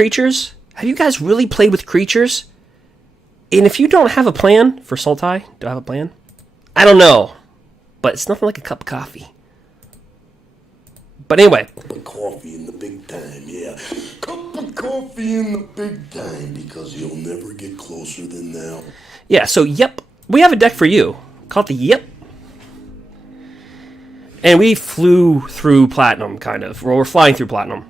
creatures? Have you guys really played with creatures? And if you don't have a plan for Sultai, do I have a plan? I don't know. But it's nothing like a cup of coffee. But anyway. Cup of coffee in the big time, yeah. Cup of coffee in the big time, because you'll never get closer than now. Yeah, so yep. We have a deck for you. Called the Yep. And we flew through Platinum, kind of. Well, we're flying through Platinum.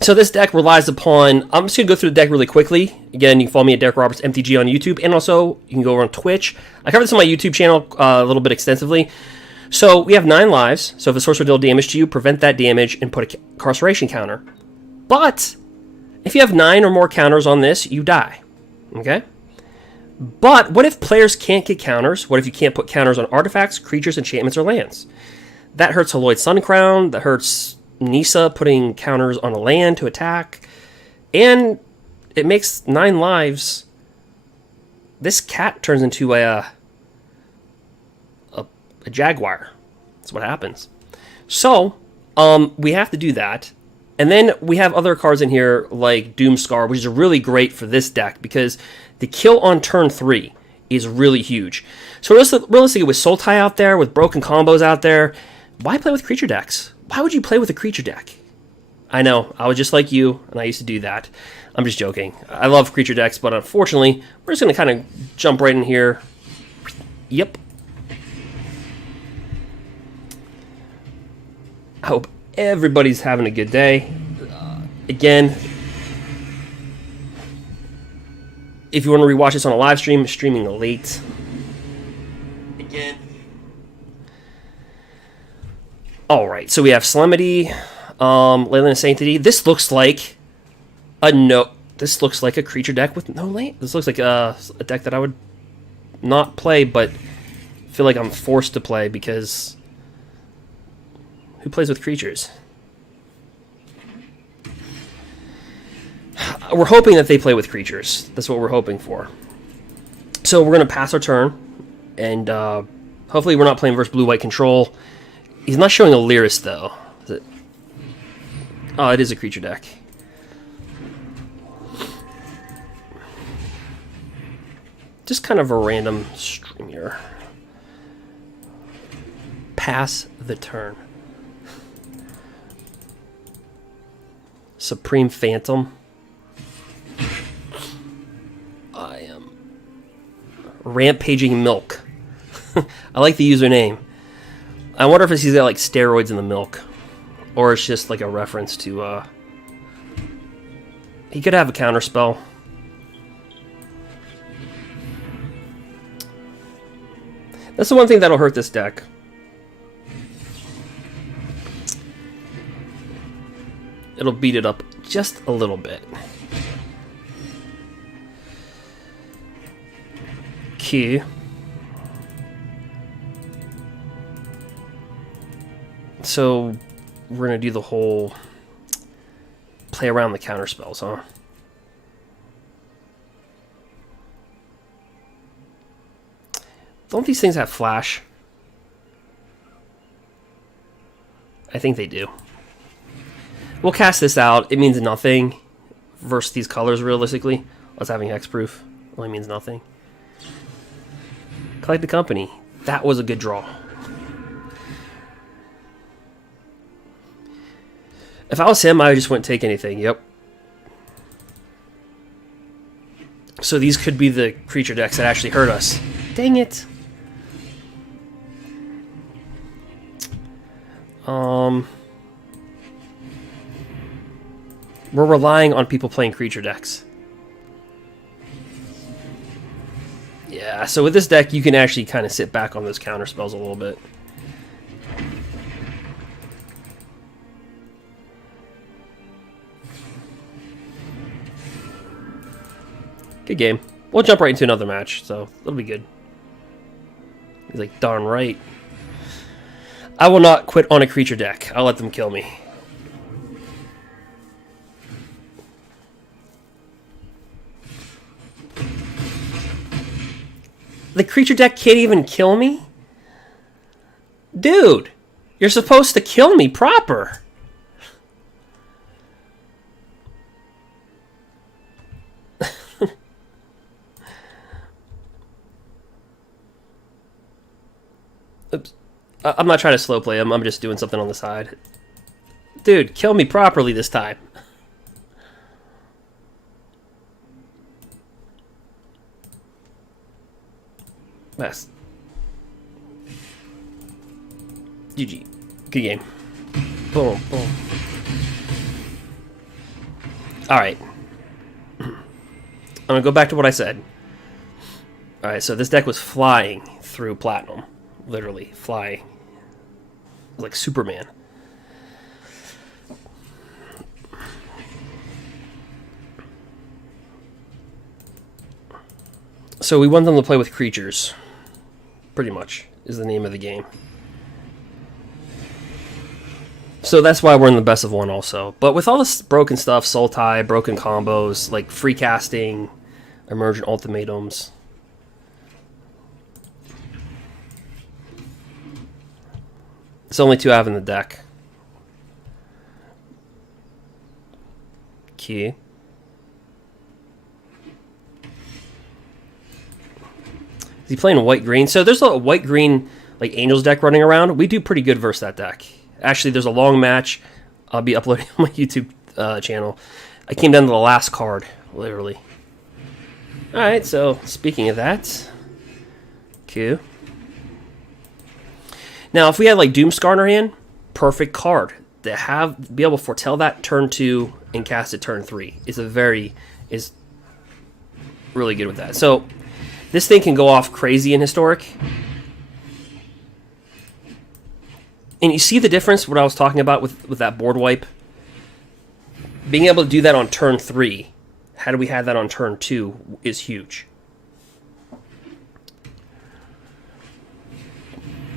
So this deck relies upon... I'm just going to go through the deck really quickly. Again, you can follow me at Derek Roberts MTG on YouTube. And also, you can go over on Twitch. I covered this on my YouTube channel a little bit extensively. So we have 9 lives. So if a sorcerer deal damage to you, prevent that damage and put a incarceration counter. But if you have 9 or more counters on this, you die. Okay? But what if players can't get counters? What if you can't put counters on artifacts, creatures, enchantments, or lands? That hurts Haloid Suncrown. That hurts Nissa putting counters on a land to attack. And it makes 9 lives. This cat turns into a jaguar. That's what happens. So, we have to do that. And then we have other cards in here like Doomscar, which is really great for this deck because the kill on turn 3 is really huge. So realistically, with Sultai out there, with broken combos out there, why play with creature decks? Why would you play with a creature deck? I know, I was just like you, and I used to do that. I'm just joking. I love creature decks, but unfortunately, we're just going to kind of jump right in here. Yep. I hope everybody's having a good day. Again, if you want to rewatch this on a live stream, streaming late. Again. Alright, so we have Solemnity, Leyline of Sanctity. This looks like this looks like a creature deck with no land. This looks like a deck that I would not play, but feel like I'm forced to play because who plays with creatures? We're hoping that they play with creatures. That's what we're hoping for. So we're going to pass our turn, and hopefully we're not playing versus Blue-White Control. He's not showing a Lyris, though. Is it? Oh, it is a creature deck. Just kind of a random stream here. Pass the turn. Supreme Phantom. I am Rampaging Milk. I like the username. I wonder if he's got like steroids in the milk, or it's just like a reference to. He could have a counter spell. That's the one thing that'll hurt this deck. It'll beat it up just a little bit. Okay. So we're going to do the whole play around the counter spells, huh? Don't these things have flash? I think they do. We'll cast this out. It means nothing versus these colors, realistically. Us having hexproof only means nothing. Collect the company. That was a good draw. If I was him, I just wouldn't take anything. Yep. So these could be the creature decks that actually hurt us. Dang it. We're relying on people playing creature decks. Yeah, so with this deck, you can actually kind of sit back on those counter spells a little bit. Good game. We'll jump right into another match, so that'll be good. He's like, darn right. I will not quit on a creature deck. I'll let them kill me. The creature deck can't even kill me? Dude, you're supposed to kill me proper. Oops. I'm not trying to slow play him. I'm just doing something on the side. Dude, kill me properly this time. Best. GG. Good game. Boom, boom. Alright. I'm gonna go back to what I said. Alright, so this deck was flying through Platinum. Literally, flying. Like Superman. So we want them to play with creatures. Pretty much, is the name of the game. So that's why we're in the best of one also. But with all this broken stuff, Sultai, broken combos, like free casting, Emergent ultimatums. It's only 2 I have in the deck. Key. Is he playing white-green? So there's a white-green like Angels deck running around. We do pretty good versus that deck. Actually, there's a long match. I'll be uploading on my YouTube channel. I came down to the last card, literally. Alright, so speaking of that. Q. Now, if we had like Doomscar in our hand, perfect card. To be able to foretell that turn 2 and cast it turn 3 is really good with that. So this thing can go off crazy in Historic. And you see the difference, what I was talking about with that board wipe? Being able to do that on turn 3, had we had that on turn 2, is huge.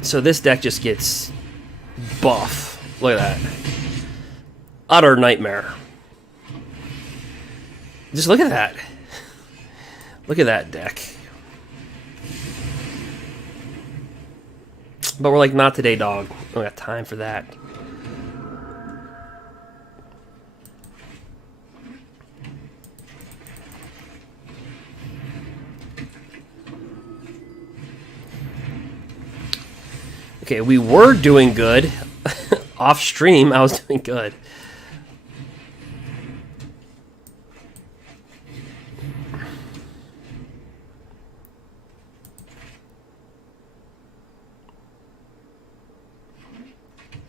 So this deck just gets buff. Look at that. Utter nightmare. Just look at that. Look at that deck. But we're like, not today, dog. I don't got time for that. Okay, we were doing good. Off stream, I was doing good.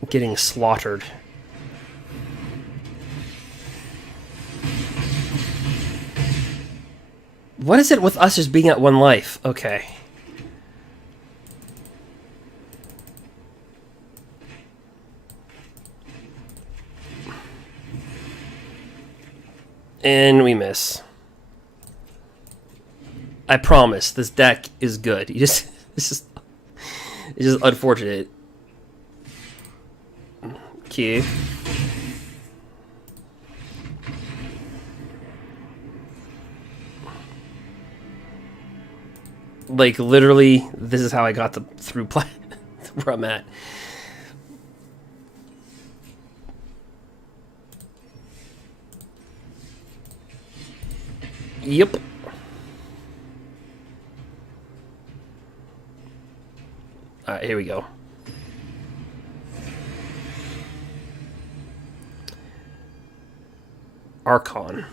Getting slaughtered. What is it with us just being at 1 life? Okay. And we miss. I promise, this deck is good. It's just unfortunate. Q. Like literally, this is how I got through play where I'm at. Yep. Alright, here we go. Archon.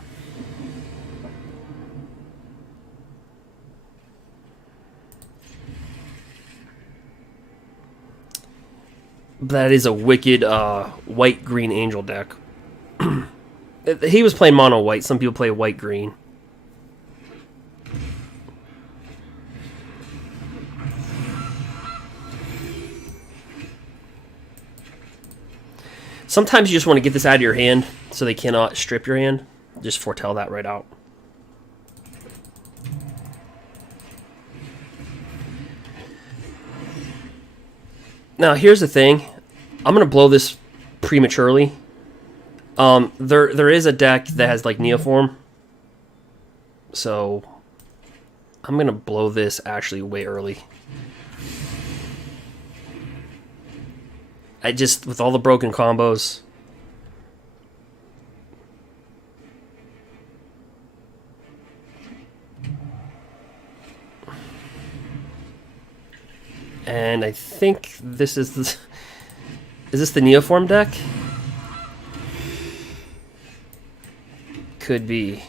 That is a wicked white-green angel deck. He was playing mono-white. Some people play white-green. Sometimes you just want to get this out of your hand so they cannot strip your hand. Just foretell that right out. Now, here's the thing. I'm going to blow this prematurely. There is a deck that has like Neoform. So I'm going to blow this actually way early. I just, with all the broken combos. And I think this is the... Is this the Neoform deck? Could be.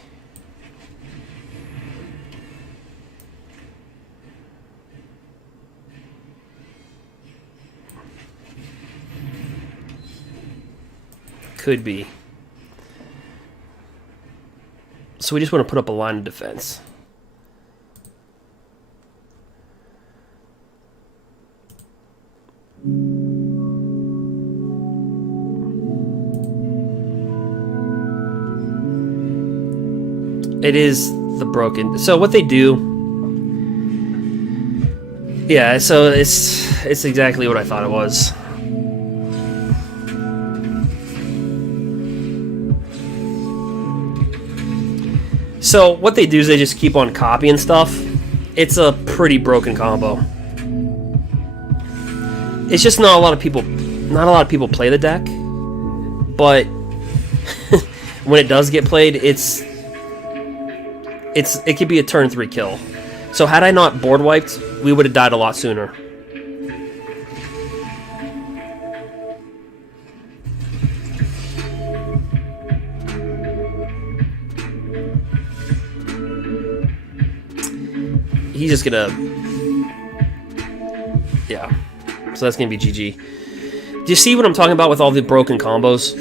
Could be. So we just want to put up a line of defense. It is the broken. So what they do, yeah. So it's exactly what I thought it was. So what they do is they just keep on copying stuff. It's a pretty broken combo. It's just not a lot of people play the deck, but when it does get played, it could be a turn 3 kill. So had I not board wiped, we would have died a lot sooner. He's just gonna... Yeah. So that's gonna be GG. Do you see what I'm talking about with all the broken combos?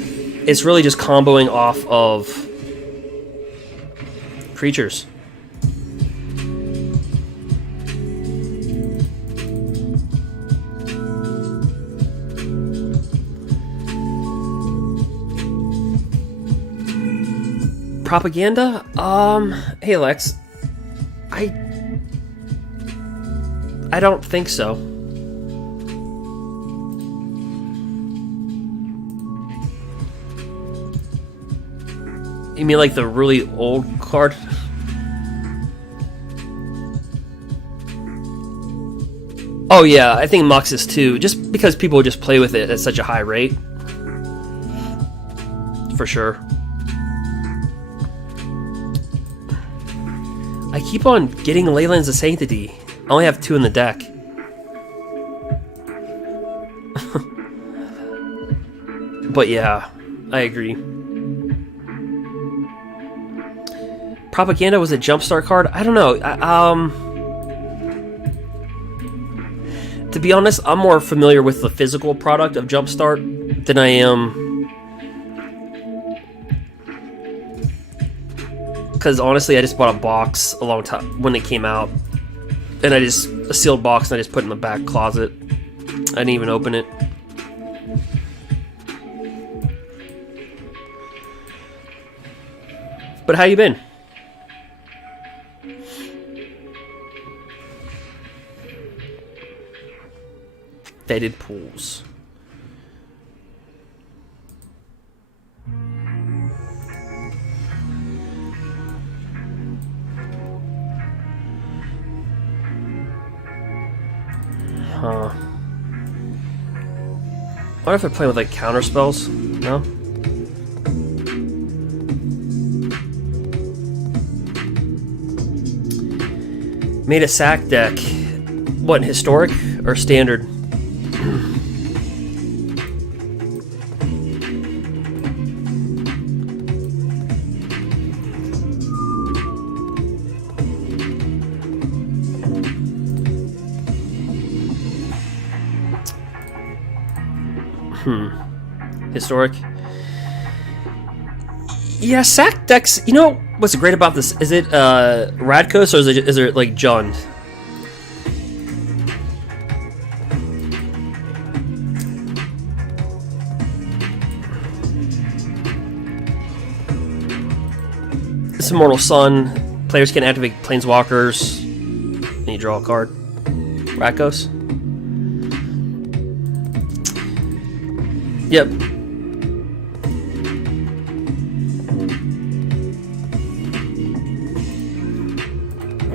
It's really just comboing off of creatures. Propaganda? Hey Lex. I don't think so. You mean like the really old card? Oh yeah, I think Mux is too, just because people just play with it at such a high rate. For sure. I keep on getting Leylands of Sanctity. I only have 2 in the deck. But yeah, I agree. Propaganda was a jumpstart card? I don't know. To be honest, I'm more familiar with the physical product of Jumpstart than I am... Because honestly, I just bought a box a long time when it came out. And a sealed box, and I just put it in the back closet. I didn't even open it. But how you been? Faded pools. Huh. What if I play with like counter spells? No? Made a sack deck. What, historic or standard? Historic. Yeah, sack decks. You know what's great about this? Is it Radkos or is it like Jund? It's Immortal Sun. Players can activate Planeswalkers. And you draw a card. Radkos. Yep.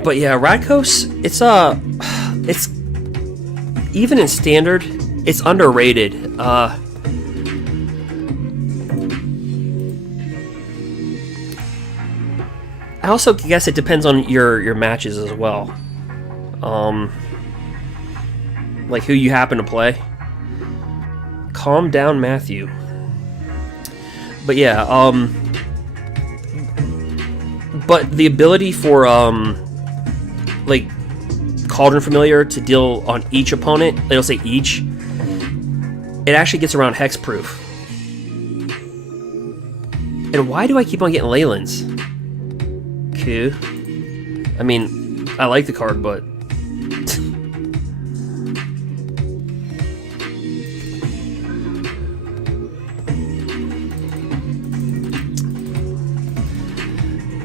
But yeah, Radkos, it's even in standard, it's underrated. I also guess it depends on your matches as well. like who you happen to play. Calm down, Matthew. But yeah, but the ability for like Cauldron Familiar to deal on each opponent, it'll say each, it actually gets around hexproof. And why do I keep on getting Leylands? Cool. I mean, I like the card, but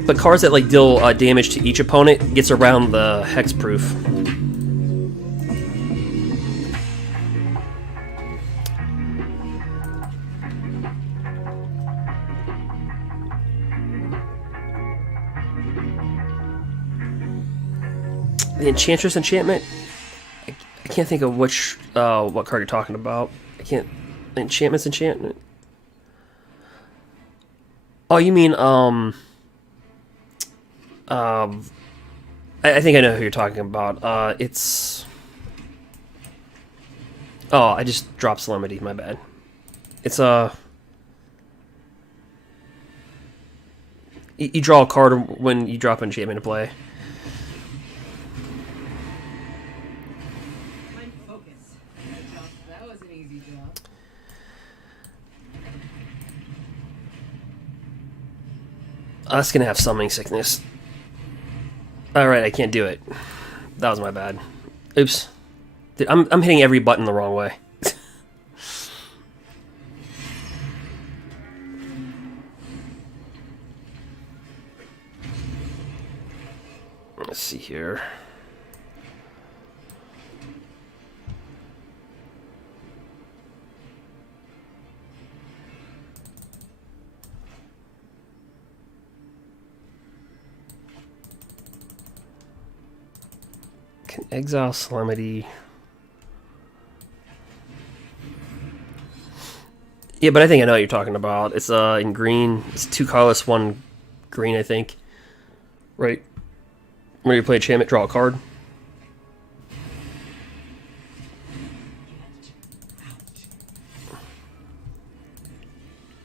but cards that like deal damage to each opponent gets around the hexproof. The Enchantress enchantment. I can't think of which what card you're talking about. I can't. Enchantment's enchantment. Oh, you mean I think I know who you're talking about. It's... Oh, I just dropped Solemnity, my bad. It's you draw a card when you drop an enchantment to play. That was an easy job. That's gonna have summoning sickness. Alright, I can't do it. That was my bad. Oops. Dude, I'm hitting every button the wrong way. Let's see here. Can exile Solemnity. Yeah, but I think I know what you're talking about. It's in green. It's 2 colorless, 1 green, I think. Right. When you play enchantment, draw a card.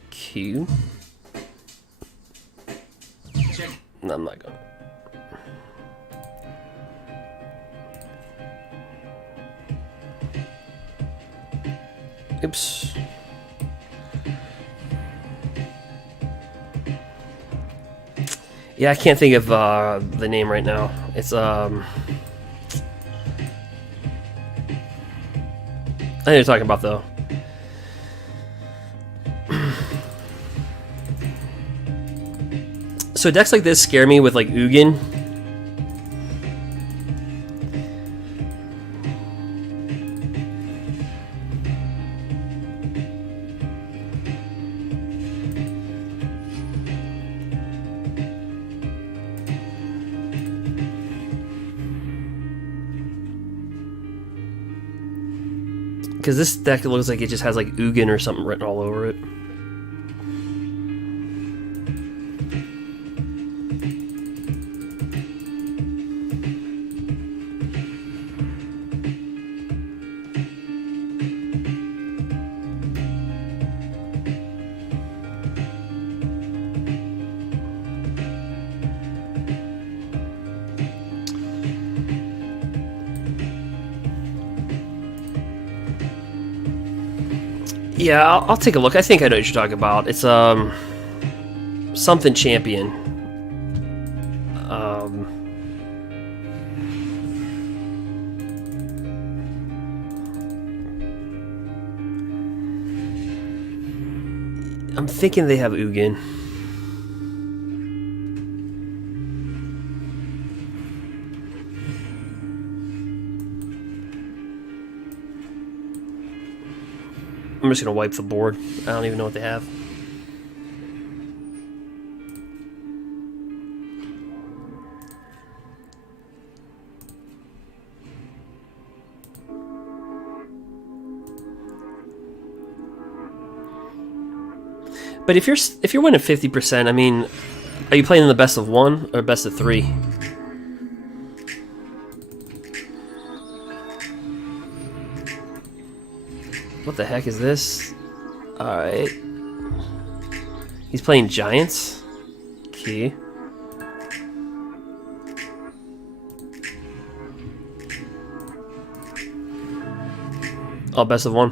Q. No, I'm not going. Oops. Yeah, I can't think of the name right now. It's I know what you're talking about though. So decks like this scare me with like Ugin. Because this deck looks like it just has like Ugin or something written all over it. Yeah, I'll take a look. I think I know what you're talking about. It's something champion. I'm thinking they have Ugin. I'm just gonna wipe the board. I don't even know what they have. But if you're winning 50%, I mean, are you playing in the best of 1 or best of 3? What the heck is this? Alright. He's playing Giants. Okay. Oh, best of one.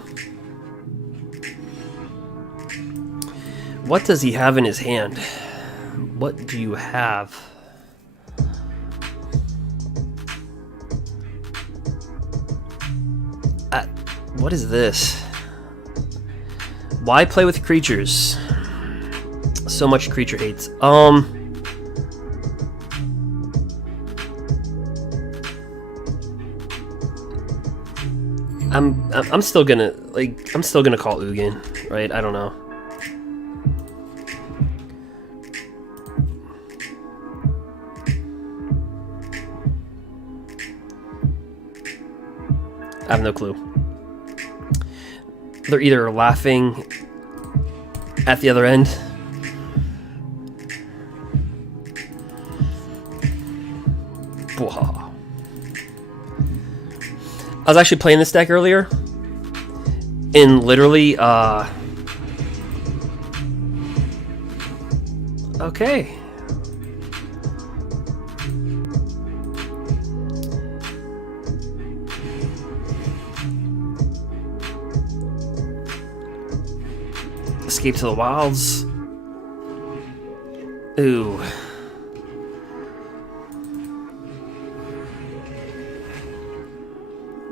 What does he have in his hand? What do you have? What is this? Why play with creatures? So much creature hates. I'm still gonna call Ugin, right? I don't know. I have no clue. They're either laughing at the other end. Blah. I was actually playing this deck earlier, and literally, okay. Escape to the Wilds. Ooh.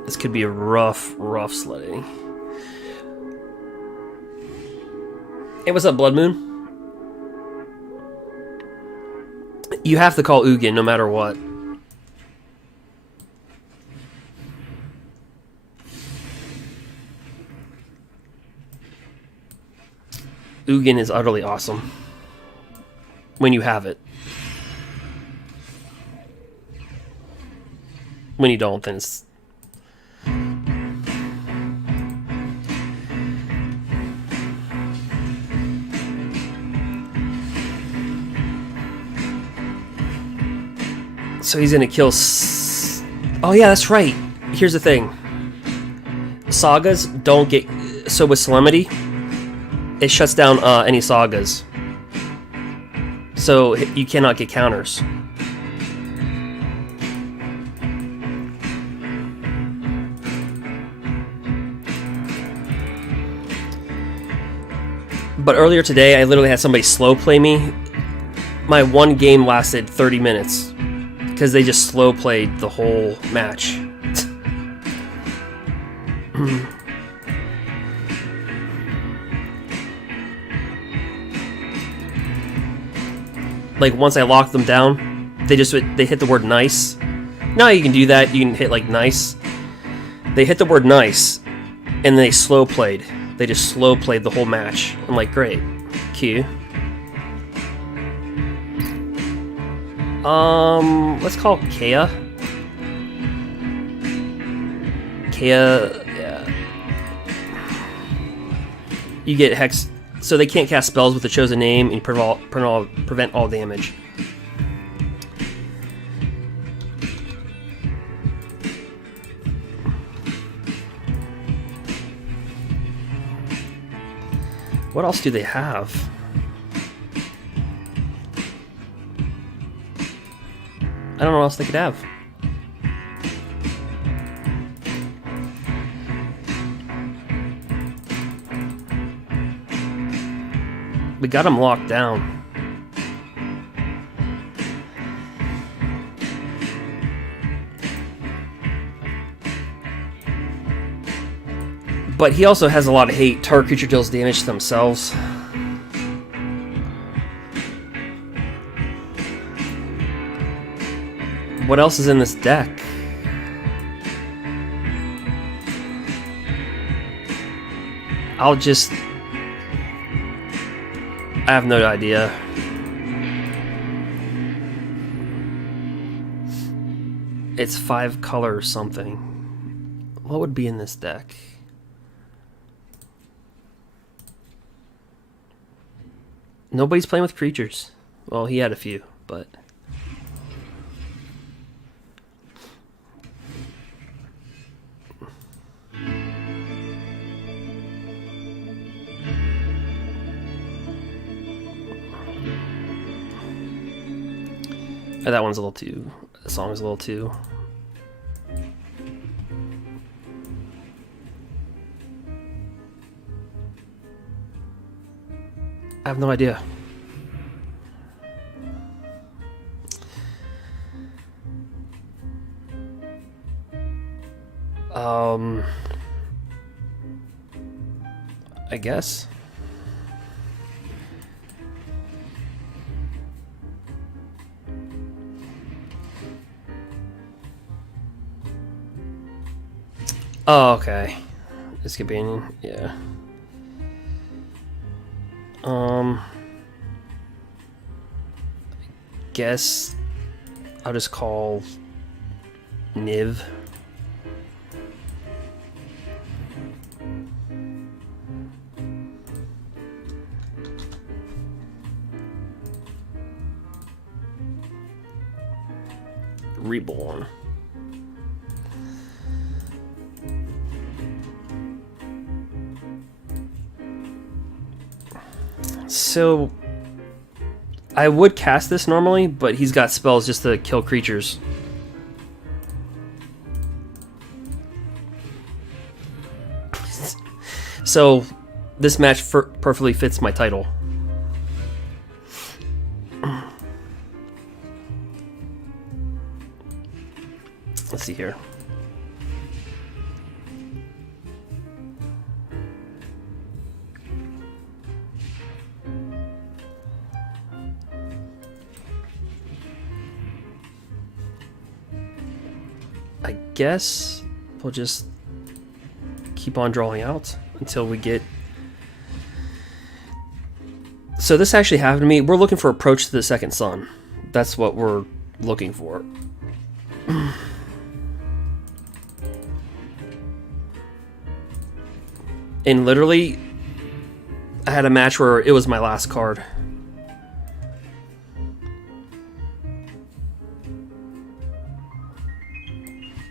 This could be a rough sledding. Hey, what's up, Blood Moon? You have to call Ugin no matter what. Ugin is utterly awesome when you have it. When you don't, then it's... So he's gonna kill... Oh yeah, that's right. Here's the thing. Sagas don't get... So with Solemnity, it shuts down any sagas. So you cannot get counters. But earlier today, I literally had somebody slow play me. My one game lasted 30 minutes. Because they just slow played the whole match. Like once I locked them down, they hit the word nice. Now you can do that. You can hit like nice. They hit the word nice, and they slow played. They just slow played the whole match. I'm like, great, Q. Let's call Kea. Yeah. You get Hex, so they can't cast spells with the chosen name, and you prevent all damage. What else do they have? I don't know what else they could have. We got them locked down. But he also has a lot of hate. Target creature deals damage to themselves. What else is in this deck? I have no idea. It's 5 color or something. What would be in this deck? Nobody's playing with creatures. Well, he had a few, but... That one's a little too... The song's a little too... I have no idea. I guess. Oh, okay. This companion, yeah. I guess I'll just call Niv. Reborn. So I would cast this normally, but he's got spells just to kill creatures. So this match perfectly fits my title. Let's see here. I guess we'll just keep on drawing out until we get... So this actually happened to me. We're looking for Approach to the Second Sun. That's what we're looking for. And literally, I had a match where it was my last card.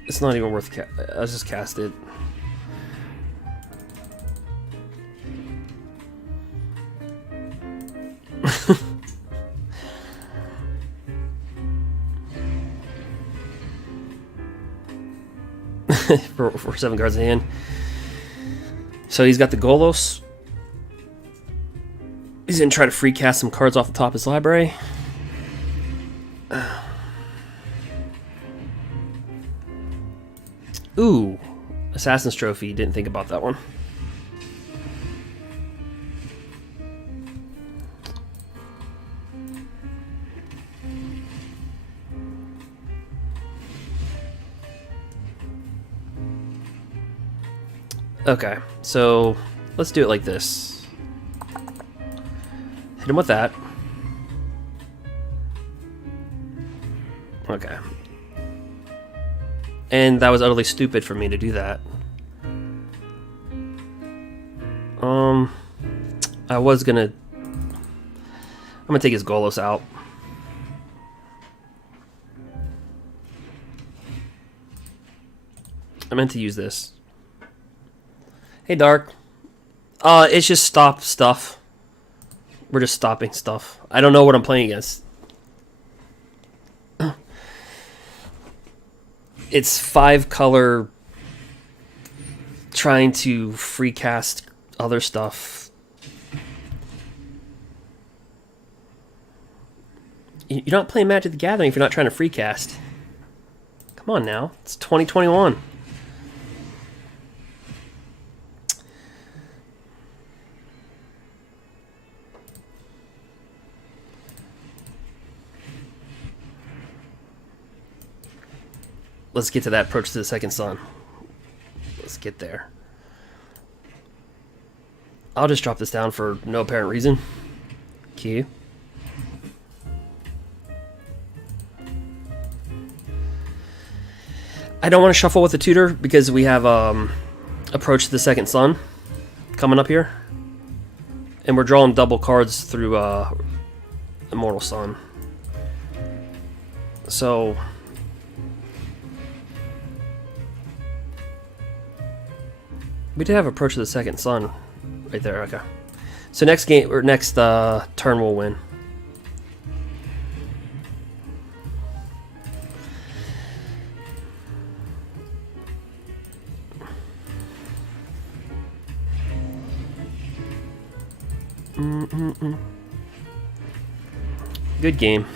It's not even worth I'll just cast it. for 7 cards in hand. So he's got the Golos. He's gonna try to free cast some cards off the top of his library. Ooh, Assassin's Trophy. Didn't think about that one. Okay, so let's do it like this. Hit him with that. Okay. And that was utterly stupid for me to do that. I was gonna... I'm gonna take his Golos out. I meant to use this. Hey, Dark. It's just stop stuff. We're just stopping stuff. I don't know what I'm playing against. It's 5-color trying to free cast other stuff. You're not playing Magic the Gathering if you're not trying to free cast. Come on now. It's 2021. Let's get to that Approach to the Second Sun. Let's get there. I'll just drop this down for no apparent reason. Key. I don't want to shuffle with the tutor because we have Approach to the Second Sun coming up here. And we're drawing double cards through Immortal Sun. So... we did have Approach to the Second Sun right there. Okay. So next game or next turn we'll win. Good game.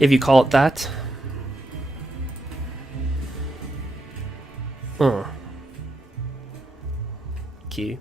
If you call it that. Q.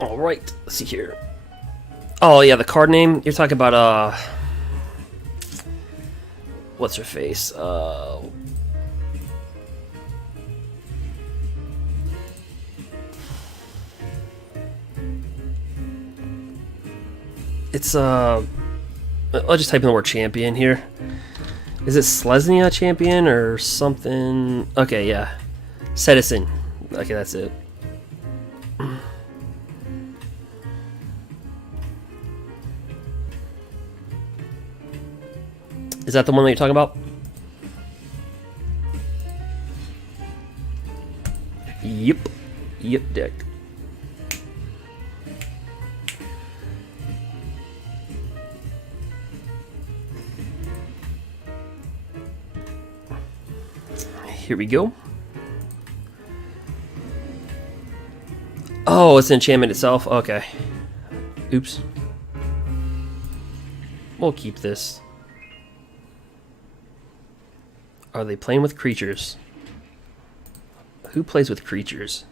All right, let's see here. Oh yeah, the card name you're talking about. What's her face? It's I'll just type in the word champion here. Is it Selesnya champion or something? Okay, yeah, Citizen. Okay, that's it. Is that the one that you're talking about? Yep. Yep, deck. Here we go. Oh, it's an enchantment itself? Okay. Oops. We'll keep this. Are they playing with creatures? Who plays with creatures?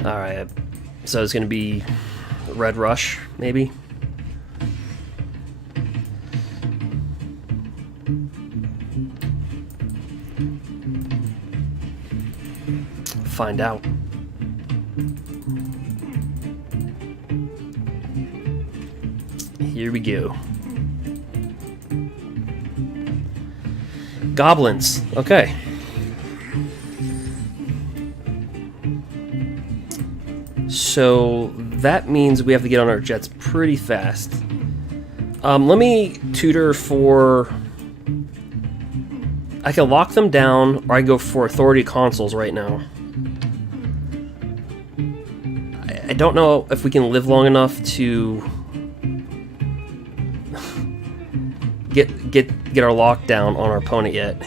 Alright, so it's going to be Red Rush, maybe? Find out. Here we go. Goblins. Okay. So that means we have to get on our jets pretty fast. Let me tutor for... I can lock them down, or I can go for Authority Consuls right now. I don't know if we can live long enough to get our lockdown on our opponent yet.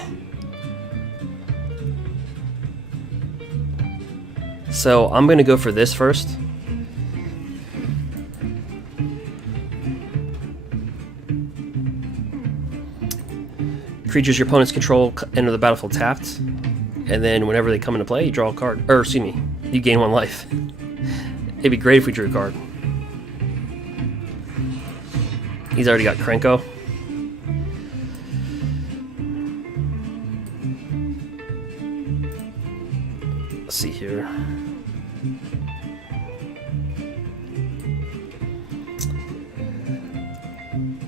So I'm gonna go for this first. Creatures your opponents control enter the battlefield tapped, and then whenever they come into play, you draw a card. Or excuse me, you gain 1 life. It'd be great if we drew a card. He's already got Krenko. Let's see here.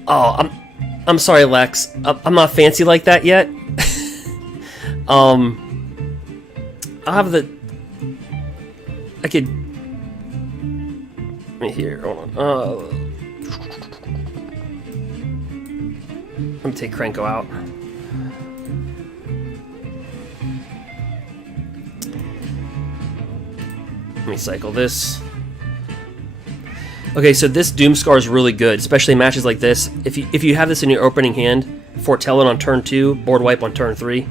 Oh, I'm sorry, Lex. I'm not fancy like that yet. I'll have the... I could... Let me hear. Hold on. Let me take Krenko out. Let me cycle this. Okay, so this Doomscar is really good, especially in matches like this. If you have this in your opening hand, foretell it on turn 2, board wipe on turn 3.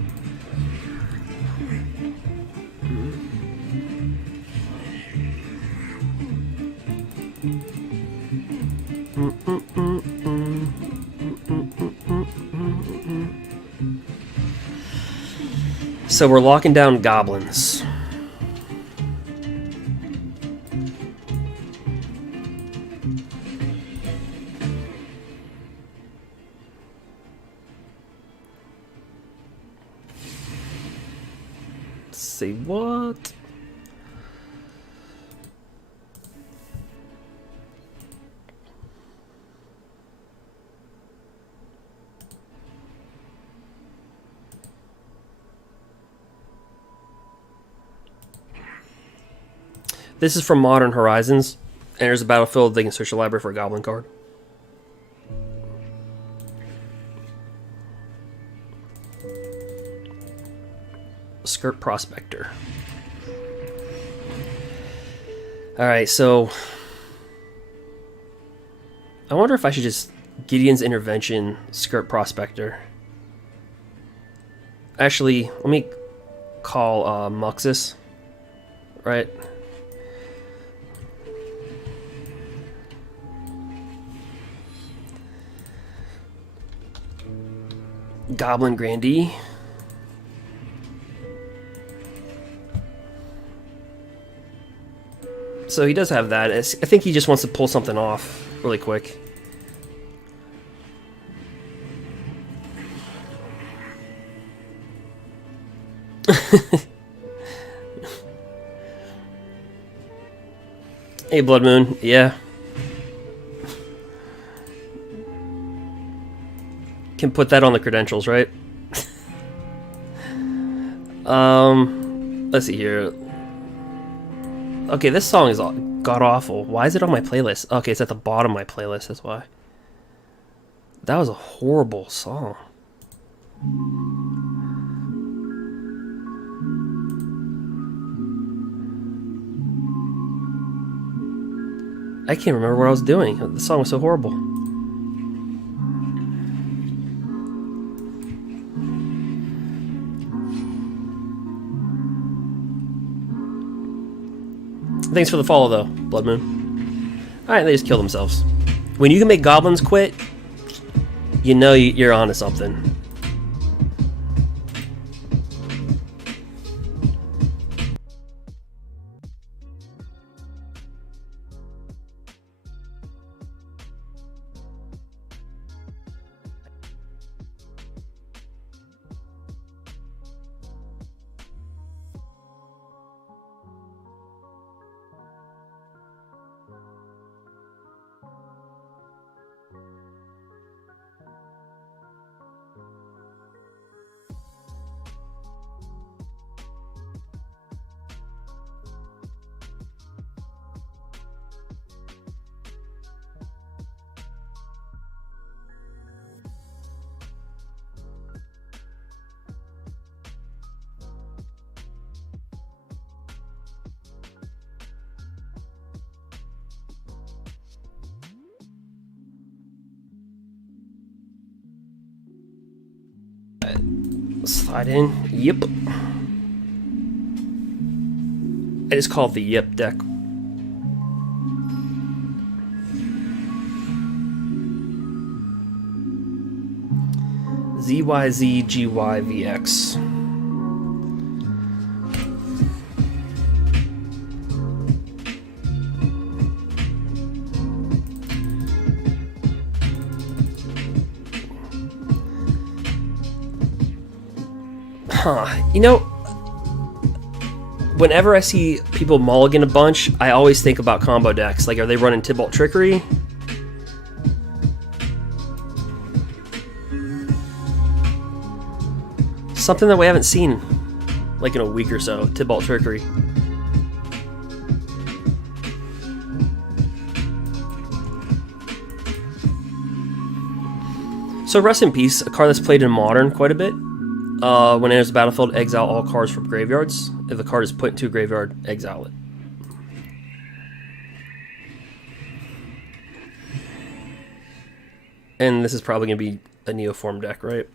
So we're locking down goblins. Say what? This is from Modern Horizons. Enters the battlefield, they can search the library for a goblin card. Skirt Prospector. Alright, so I wonder if I should just Gideon's Intervention, Skirt Prospector. Actually, let me call Muxus. Right? Goblin Grandee. So he does have that. I think he just wants to pull something off really quick. Hey, Blood Moon. Yeah. Can put that on the credentials, right? Let's see here. Okay, this song is god-awful. Why is it on my playlist? Okay, it's at the bottom of my playlist, that's why. That was a horrible song. I can't remember what I was doing. The song was so horrible. Thanks for the follow, though, Blood Moon. Alright, they just kill themselves. When you can make goblins quit, you know you're onto something. Slide in. Yep. I just call it the Yep deck. ZYZGYVX. You know, whenever I see people mulligan a bunch, I always think about combo decks. Like, are they running Tibalt Trickery? Something that we haven't seen, like, in a week or so. Tibalt Trickery. So, Rest in Peace, a card that's played in Modern quite a bit. When it enters the battlefield, exile all cards from graveyards. If the card is put into a graveyard, exile it. And this is probably going to be a Neoform deck, right?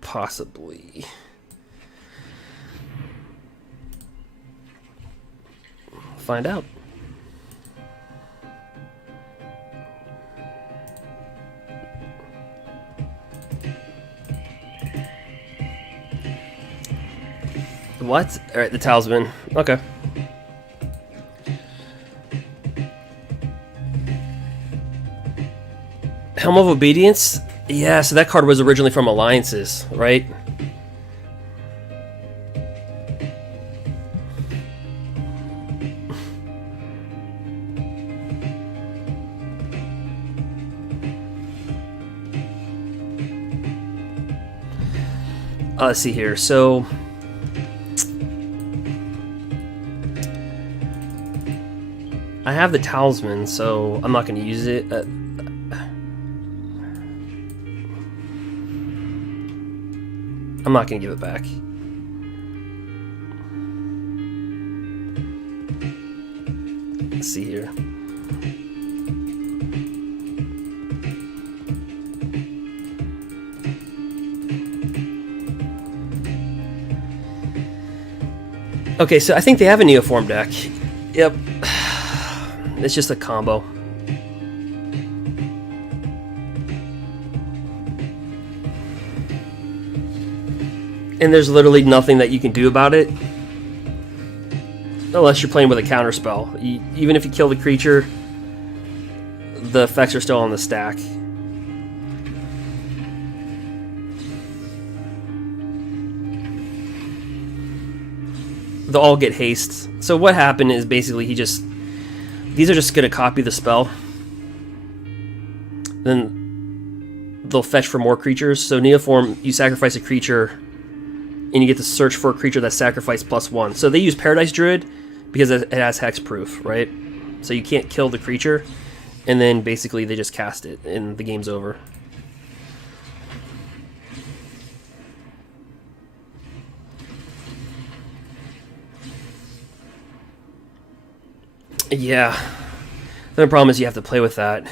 Possibly. Find out. What? Alright, the talisman. Okay. Helm of Obedience? Yeah, so that card was originally from Alliances, right? Let's see here. So I have the talisman, so I'm not going to use it. I'm not going to give it back. Let's see here. Okay, so I think they have a Neoform deck. Yep. It's just a combo. And there's literally nothing that you can do about it. Unless you're playing with a counterspell. Even if you kill the creature, the effects are still on the stack. They'll all get haste. So what happened is basically these are just going to copy the spell. Then they'll fetch for more creatures. So Neoform, you sacrifice a creature, and you get to search for a creature that's sacrificed +1. So they use Paradise Druid because it has hexproof, right? So you can't kill the creature, and then basically they just cast it, and the game's over. Yeah. The problem is you have to play with that.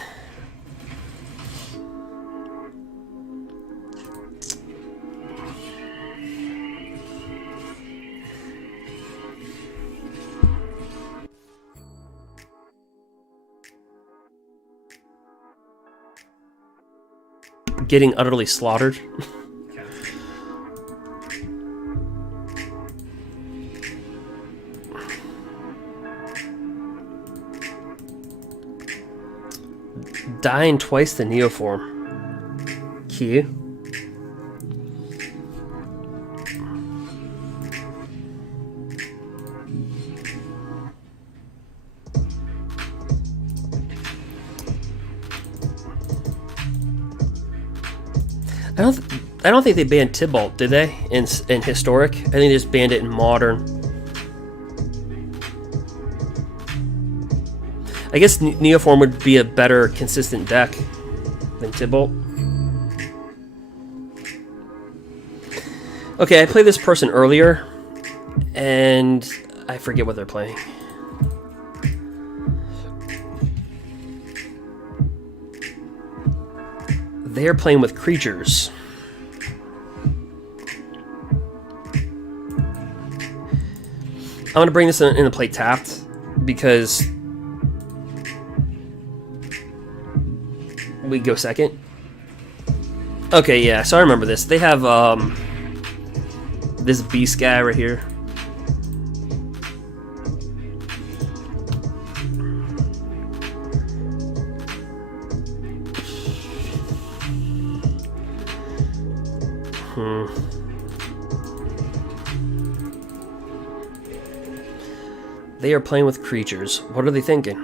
Getting utterly slaughtered. Dying twice the Neoform. Q. I don't think they banned Tibalt, did they? In Historic? I think they just banned it in Modern. I guess Neoform would be a better consistent deck than Tibalt. Okay, I played this person earlier, and I forget what they're playing. They're playing with creatures. I'm going to bring this in the play tapped, because we go second. Okay, yeah, so I remember this. They have this beast guy right here. They are playing with creatures. What are they thinking?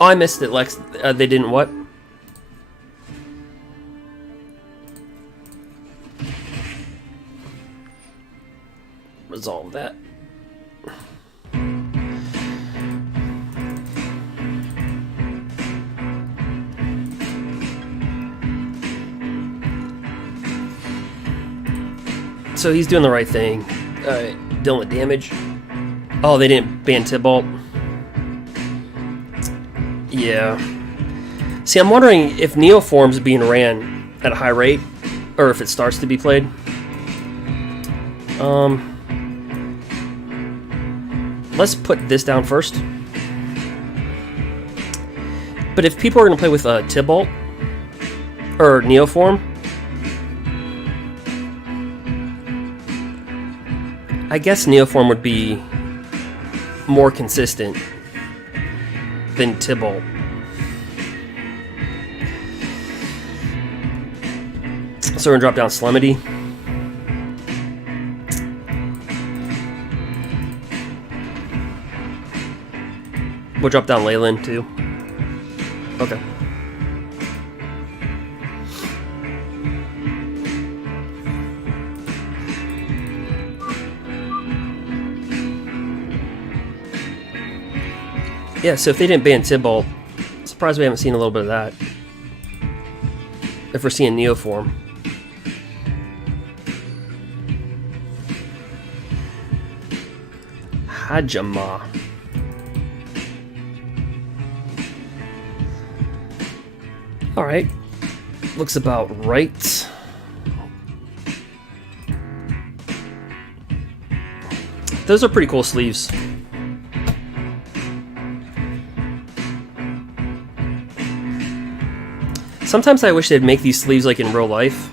Oh, I missed it, Lex. They didn't what? Resolve that. So he's doing the right thing. Alright, dealing with damage. Oh, they didn't ban Tibalt. Yeah. See, I'm wondering if Neoform's being ran at a high rate, or if it starts to be played. Let's put this down first. But if people are going to play with Tibalt, or Neoform, I guess Neoform would be more consistent than Tibalt. So we're going to drop down Solemnity. We'll drop down Leyland too. Okay. Yeah, so if they didn't ban Tibalt, surprised we haven't seen a little bit of that. If we're seeing Neoform. Hajama. Alright. Looks about right. Those are pretty cool sleeves. Sometimes I wish they'd make these sleeves like in real life.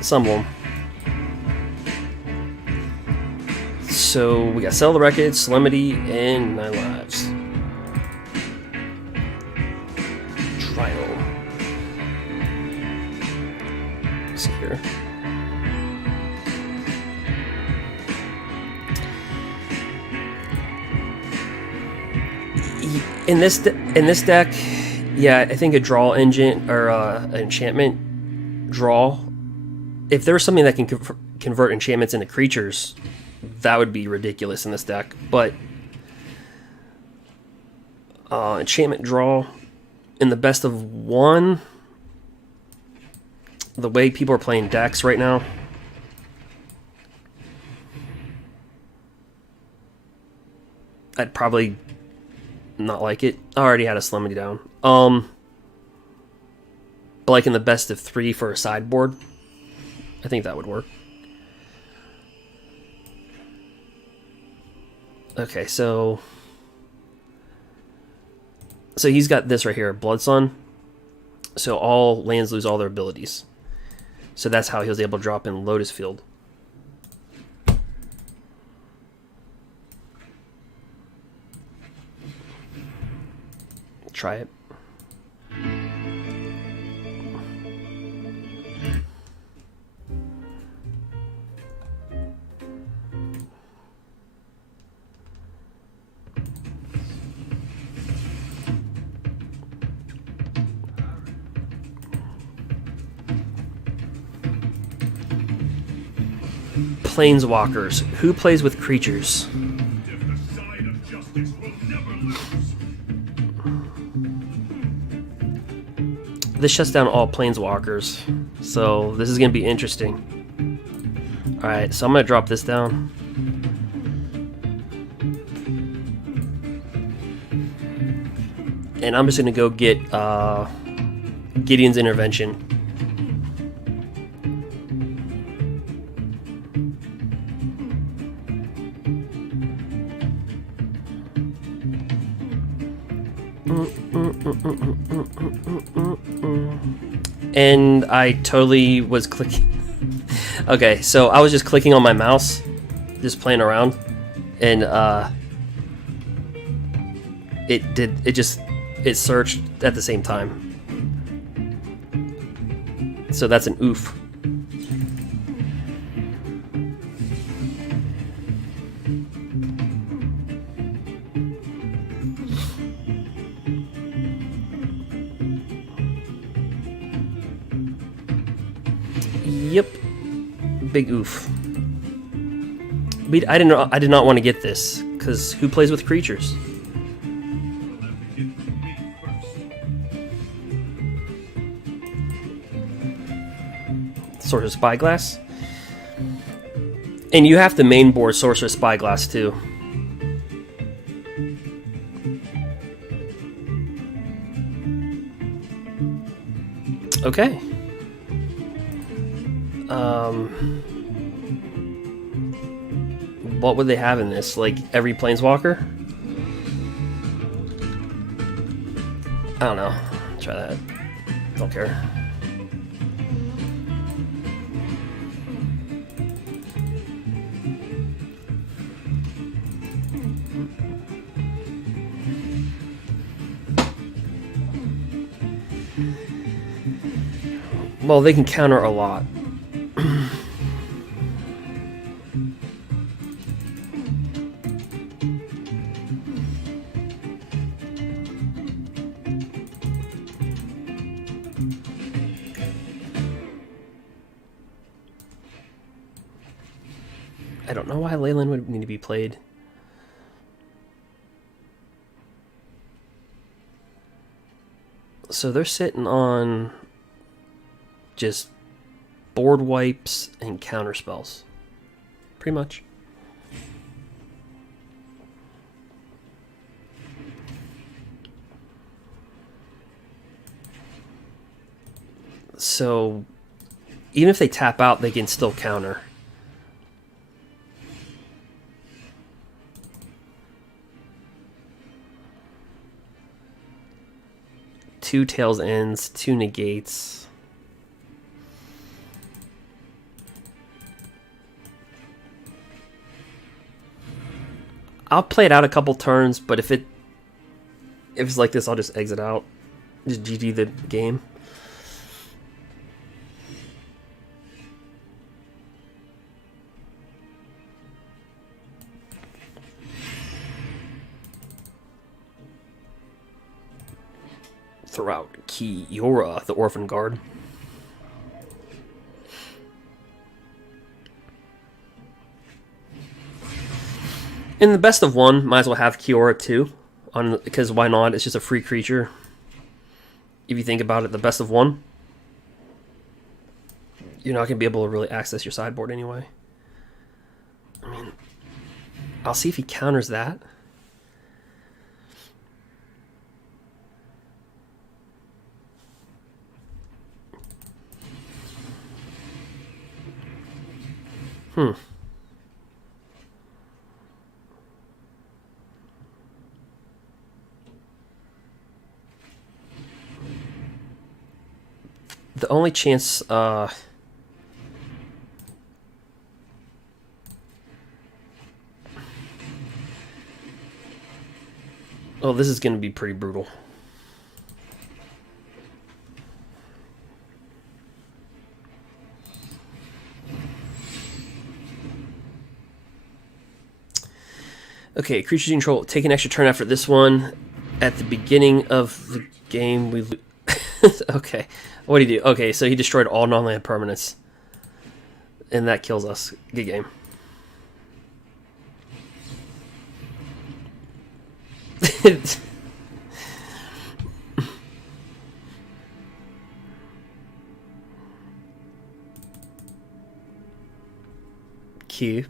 Some of them. So we got Sell the Wreckage, Solemnity, and 9 lives. Trial. Let's see here. In this deck, yeah, I think a draw engine or an enchantment draw. If there was something that can convert enchantments into creatures, that would be ridiculous in this deck. But enchantment draw in the best of one, the way people are playing decks right now, I'd probably not like it. I already had a Solemnity down. But like in the best of 3 for a sideboard, I think that would work. Okay, so he's got this right here, Blood Sun. So all lands lose all their abilities. So that's how he was able to drop in Lotus Field. Try it. Planeswalkers. Who plays with creatures? This shuts down all Planeswalkers, so this is going to be interesting. Alright, so I'm going to drop this down. And I'm just going to go get Gideon's Intervention. And I totally was clicking. Okay, so I was just clicking on my mouse, just playing around, and it searched at the same time. So that's an oof. Yep, big oof. I did not want to get this because who plays with creatures? Sorcerer Spyglass, and you have to main board Sorcerer Spyglass too. Okay. What would they have in this? Like every Planeswalker? I don't know. Try that. Don't care. Well, they can counter a lot. I don't know why Leyland would need to be played. So they're sitting on just board wipes and counter spells. Pretty much. So even if they tap out, they can still counter. Two tails ends, two negates. I'll play it out a couple turns, but if it's like this, I'll just exit out. Just GG the game. Throw out Kiora, the Orphan Guard. In the best of one, might as well have Kiora too, because why not? It's just a free creature. If you think about it, the best of one, you're not going to be able to really access your sideboard anyway. I mean, I'll see if he counters that. The only chance, oh, this is going to be pretty brutal. Okay, creatures you control take an extra turn after this one. At the beginning of the game, we okay, what do you do? Okay, so he destroyed all non-land permanents. And that kills us. Good game. Q.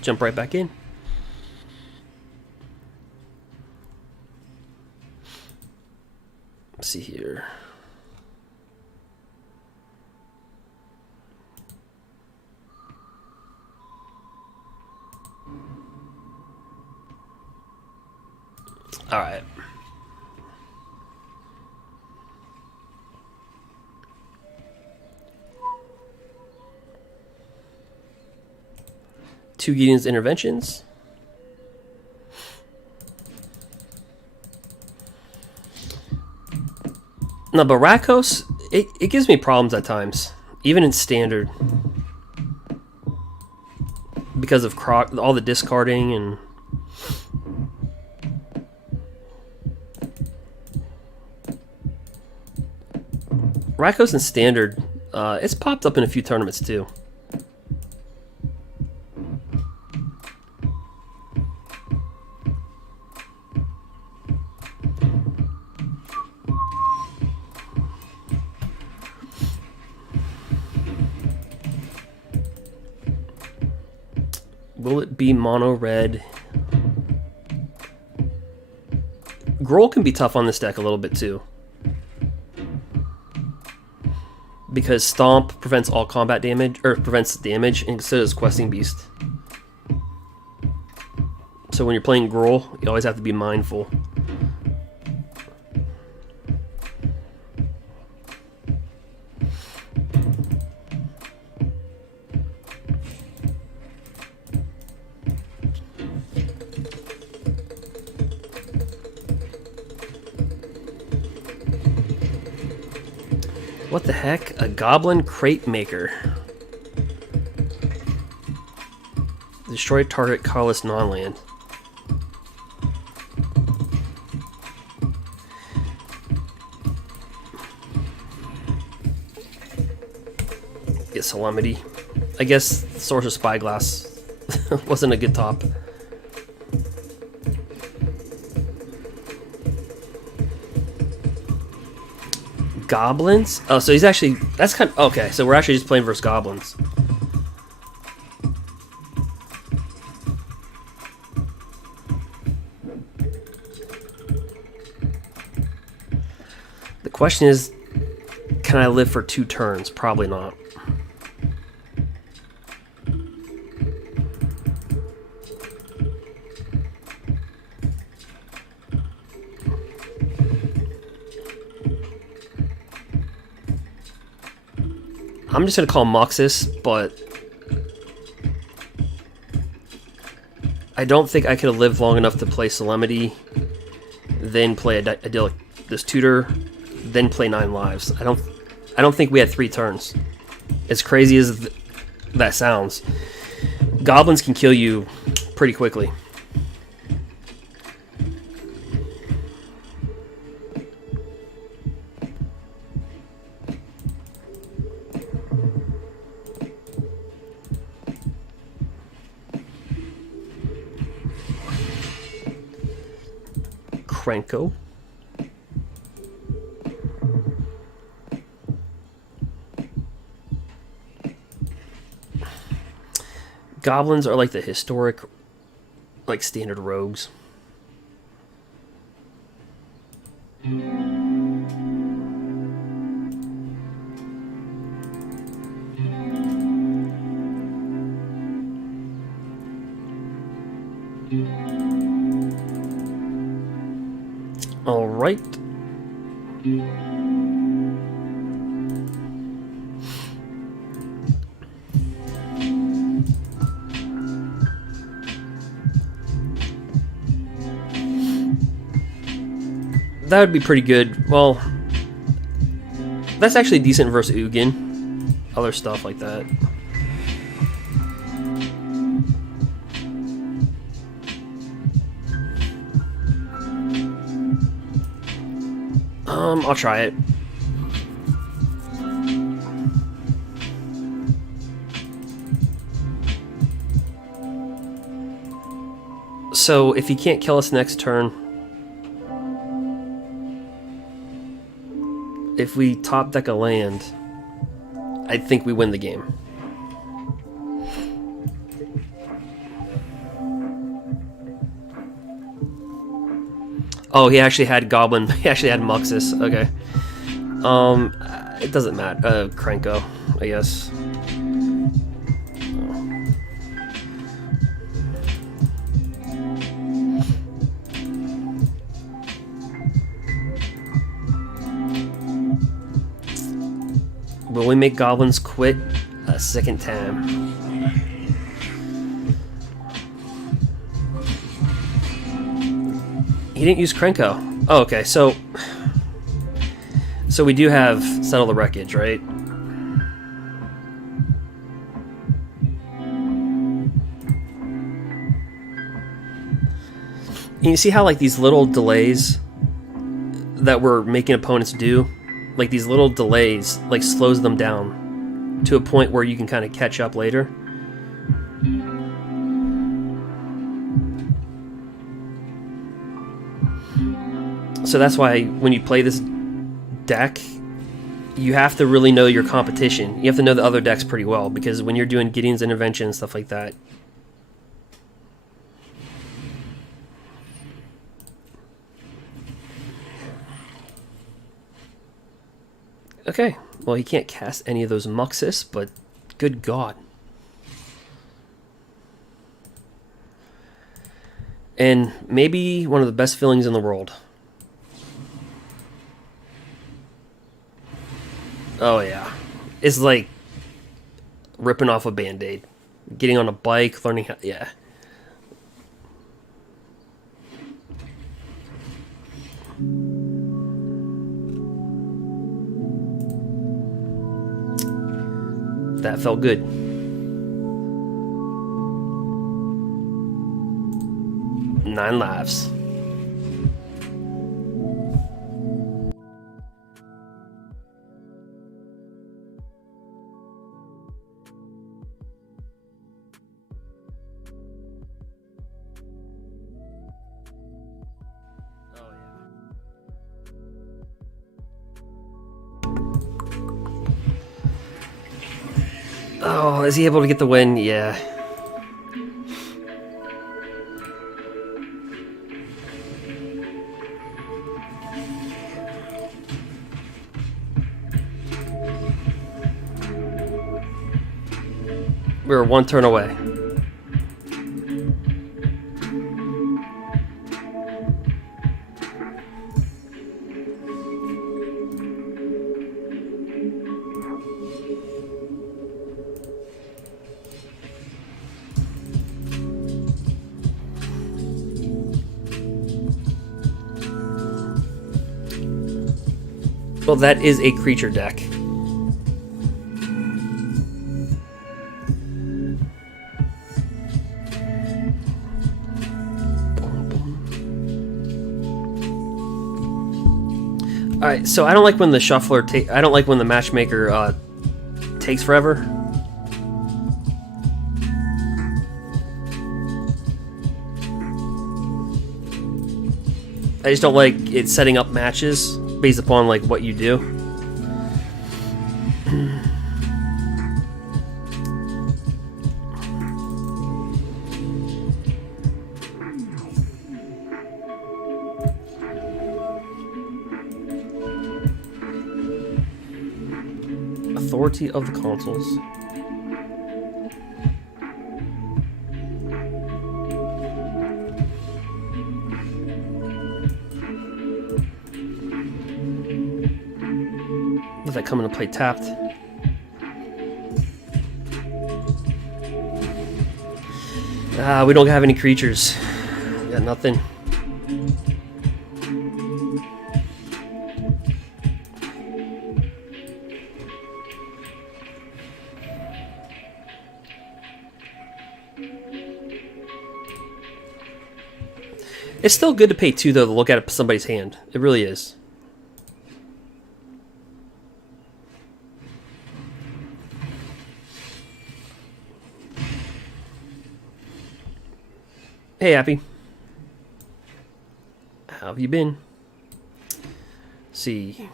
Jump right back in. Let's see here. All right. Two Gideon's interventions. No, but Rakos, it gives me problems at times, even in standard, because of all the discarding and Rakos in standard. It's popped up in a few tournaments too. Will it be mono red? Gruul can be tough on this deck a little bit too, because Stomp prevents all combat damage, or prevents damage, and so does Questing Beast. So when you're playing Gruul, you always have to be mindful. What the heck? A Goblin Crate Maker. Destroy target colorless non-land. Get Solemnity. I guess Source of Spyglass wasn't a good top. Goblins? Oh, so he's actually... That's kind of... Okay, so we're actually just playing versus goblins. The question is, can I live for 2 turns? Probably not. I'm just going to call Moxus, but I don't think I could have lived long enough to play Solemnity, then play this Tutor, then play 9 lives. I don't think we had 3 turns. As crazy as that sounds, goblins can kill you pretty quickly. Krenko. Goblins are like the historic, like standard rogues. All right. That would be pretty good. Well, that's actually decent versus Ugin. Other stuff like that. I'll try it. So, if he can't kill us next turn, if we top deck a land, I think we win the game. Oh, he actually had Goblin. He actually had Muxus. Okay. It doesn't matter. Krenko, I guess. Will we make goblins quit a second time? He didn't use Krenko. Oh, okay, so we do have Settle the Wreckage, right? And you see how like these little delays that we're making opponents do, like these little delays like slows them down to a point where you can kind of catch up later. So that's why when you play this deck, you have to really know your competition. You have to know the other decks pretty well, because when you're doing Gideon's Intervention and stuff like that, okay, well, he can't cast any of those Muxus, but good God. And maybe one of the best feelings in the world. Oh, yeah. It's like ripping off a Band-Aid. Getting on a bike, learning how... Yeah. That felt good. 9 lives. Oh, is he able to get the win? Yeah. We were 1 turn away. Well, that is a creature deck. Alright, so I don't like when the shuffler I don't like when the matchmaker takes forever. I just don't like it setting up matches based upon like what you do. Authority of the consoles. Does that come into play tapped? We don't have any creatures. We got nothing. It's still good to pay 2 though to look at somebody's hand. It really is. Hey, Appy. How have you been? Let's see.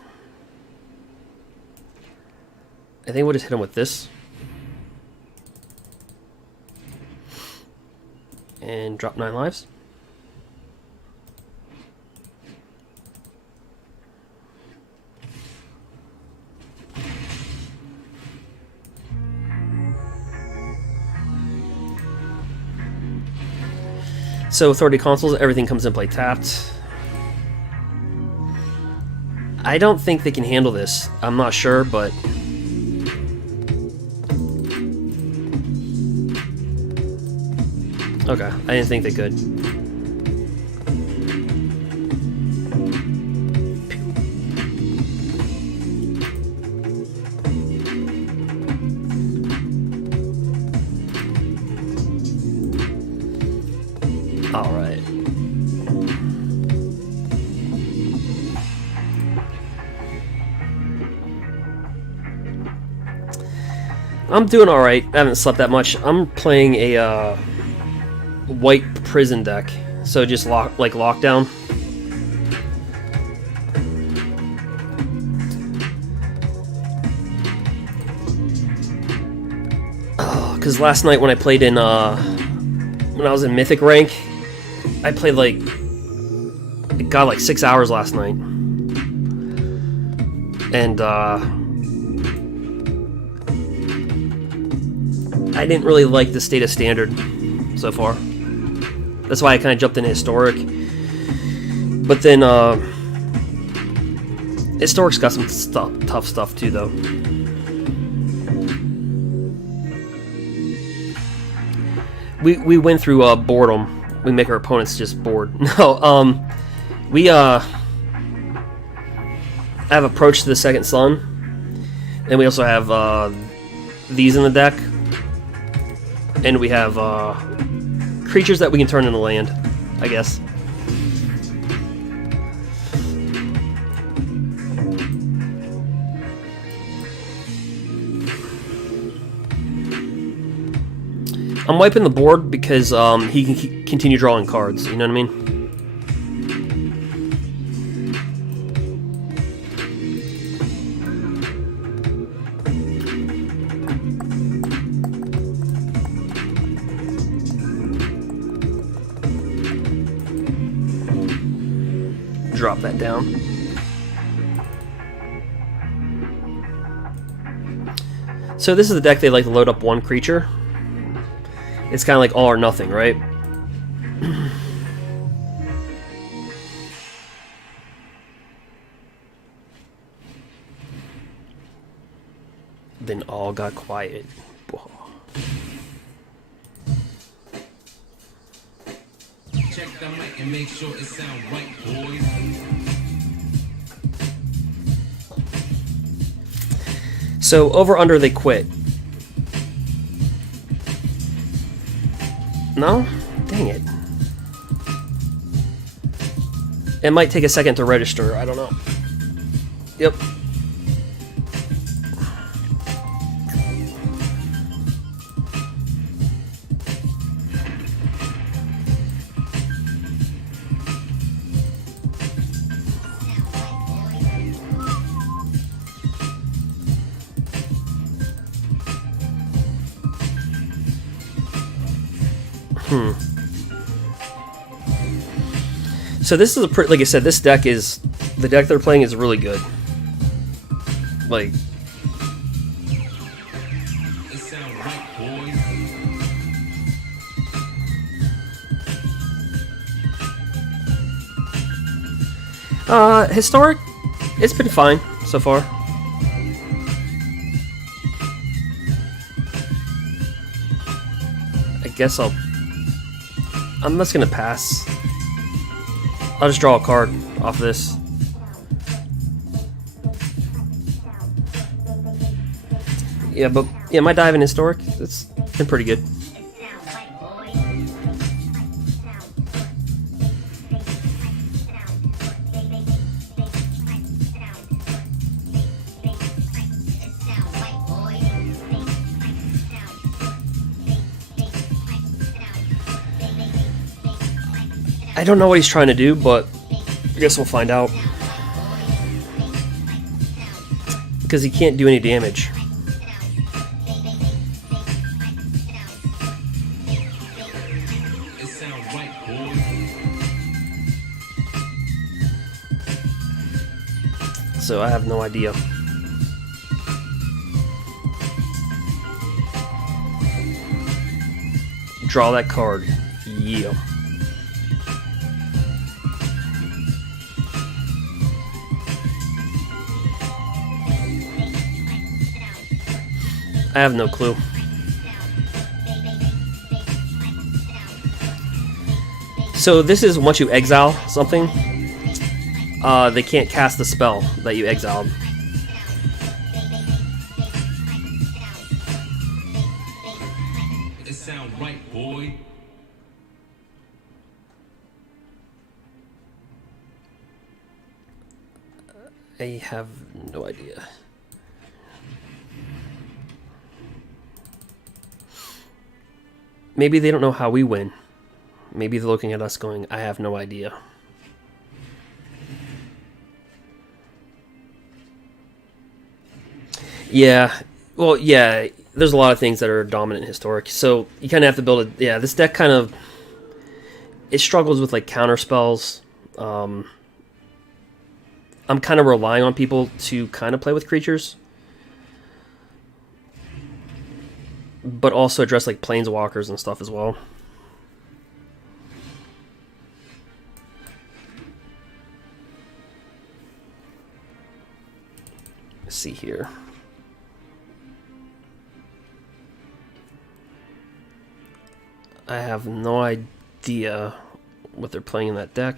I think we'll just hit him with this. And drop 9 lives. So Authority consoles, everything comes in play tapped. I don't think they can handle this. I'm not sure, but okay, I didn't think they could. All right. I'm doing all right. I haven't slept that much. I'm playing a white prison deck, so just lockdown. Because last night when I played in when I was in mythic rank, I played like 6 hours last night, and I didn't really like the state of standard so far. That's why I kind of jumped into historic. But then historic's got some tough stuff too, though. We went through boredom. We make our opponents just bored. No, we have Approach to the Second Sun, and we also have these in the deck, and we have creatures that we can turn into land. I guess. I'm wiping the board because he can continue drawing cards, you know what I mean? Drop that down. So this is the deck they like to load up one creature. It's kind of like all or nothing, right? Then all got quiet. Check the mic and make sure it sound right, boys. So over under they quit. No? Dang it. It might take a second to register, I don't know. Yep. So this is a pretty, like I said, this deck is, the deck they're playing is really good. Like, It sound right, boys. historic, it's been fine so far. I guess I'm just gonna pass. I'll just draw a card off this. Yeah, but yeah, my dive in historic, it's been pretty good. I don't know what he's trying to do, but I guess we'll find out. Because he can't do any damage. It sound right, boys. So I have no idea. Draw that card. Yeah. I have no clue. So this is once you exile something, they can't cast the spell that you exiled. It sound right, boy. I have no idea. Maybe they don't know how we win. Maybe they're looking at us going, I have no idea. Yeah. Well, yeah, there's a lot of things that are dominant in historic. So you kind of have to build a... Yeah, this deck kind of... It struggles with, like, counter spells. I'm kind of relying on people to kind of play with creatures. But also address like planeswalkers and stuff as well. Let's see here. I have no idea what they're playing in that deck.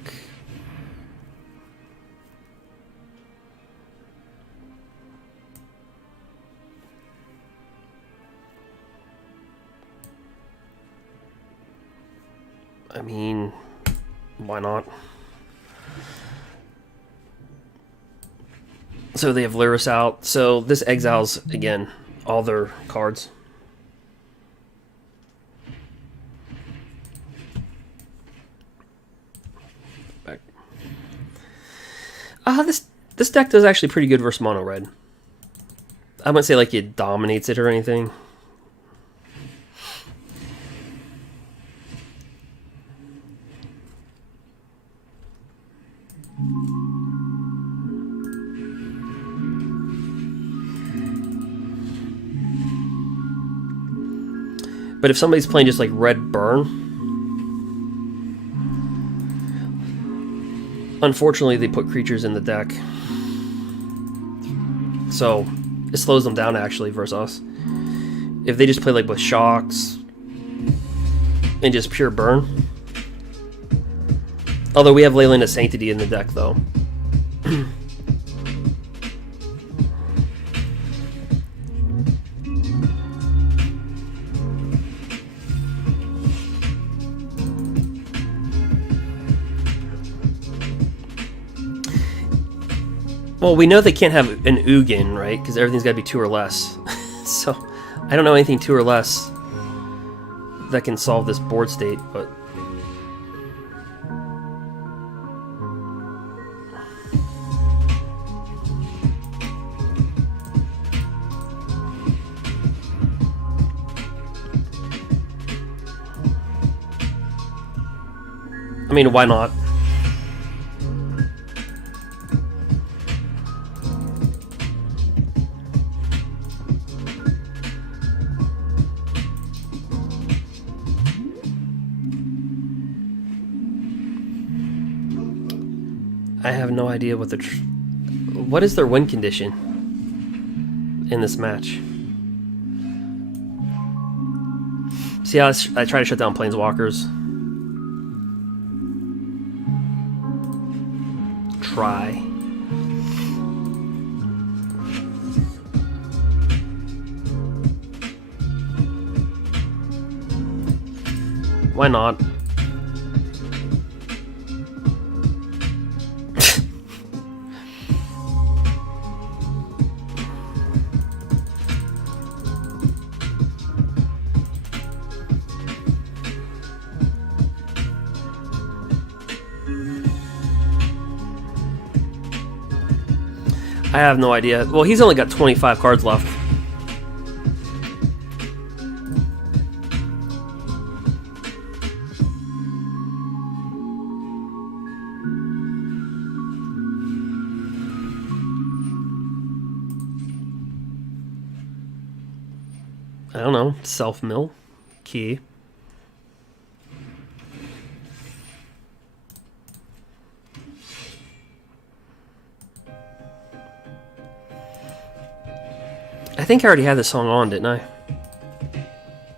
I mean, Why not? So they have Lyris out. So this exiles, again, all their cards. Back. This deck does actually pretty good versus mono red. I wouldn't say like it dominates it or anything. But if somebody's playing just like red burn, unfortunately they put creatures in the deck. So it slows them down actually versus us. If they just play like with shocks and just pure burn. Although we have Leyline of Sanctity in the deck though. Well, we know they can't have an Ugin, right? Because everything's got to be 2 or less. So, I don't know anything 2 or less that can solve this board state, but... I mean, why not? I have no idea what what is their win condition in this match. See how I try to shut down Planeswalkers. Try. Why not? I have no idea. Well, he's only got 25 cards left. I don't know. Self-mill. Key. I think I already had this song on, didn't I?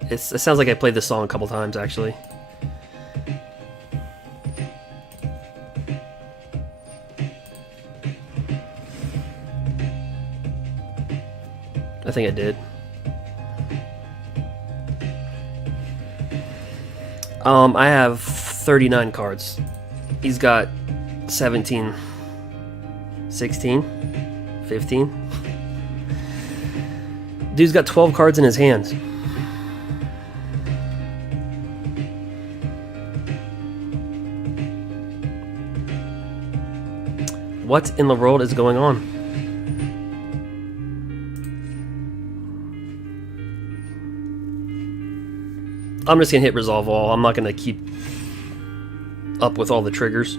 It sounds like I played this song a couple times, actually. I think I did. I have 39 cards. He's got 17, 16, 15. Dude's got 12 cards in his hands. What in the world is going on? I'm just gonna hit resolve all. I'm not gonna keep up with all the triggers.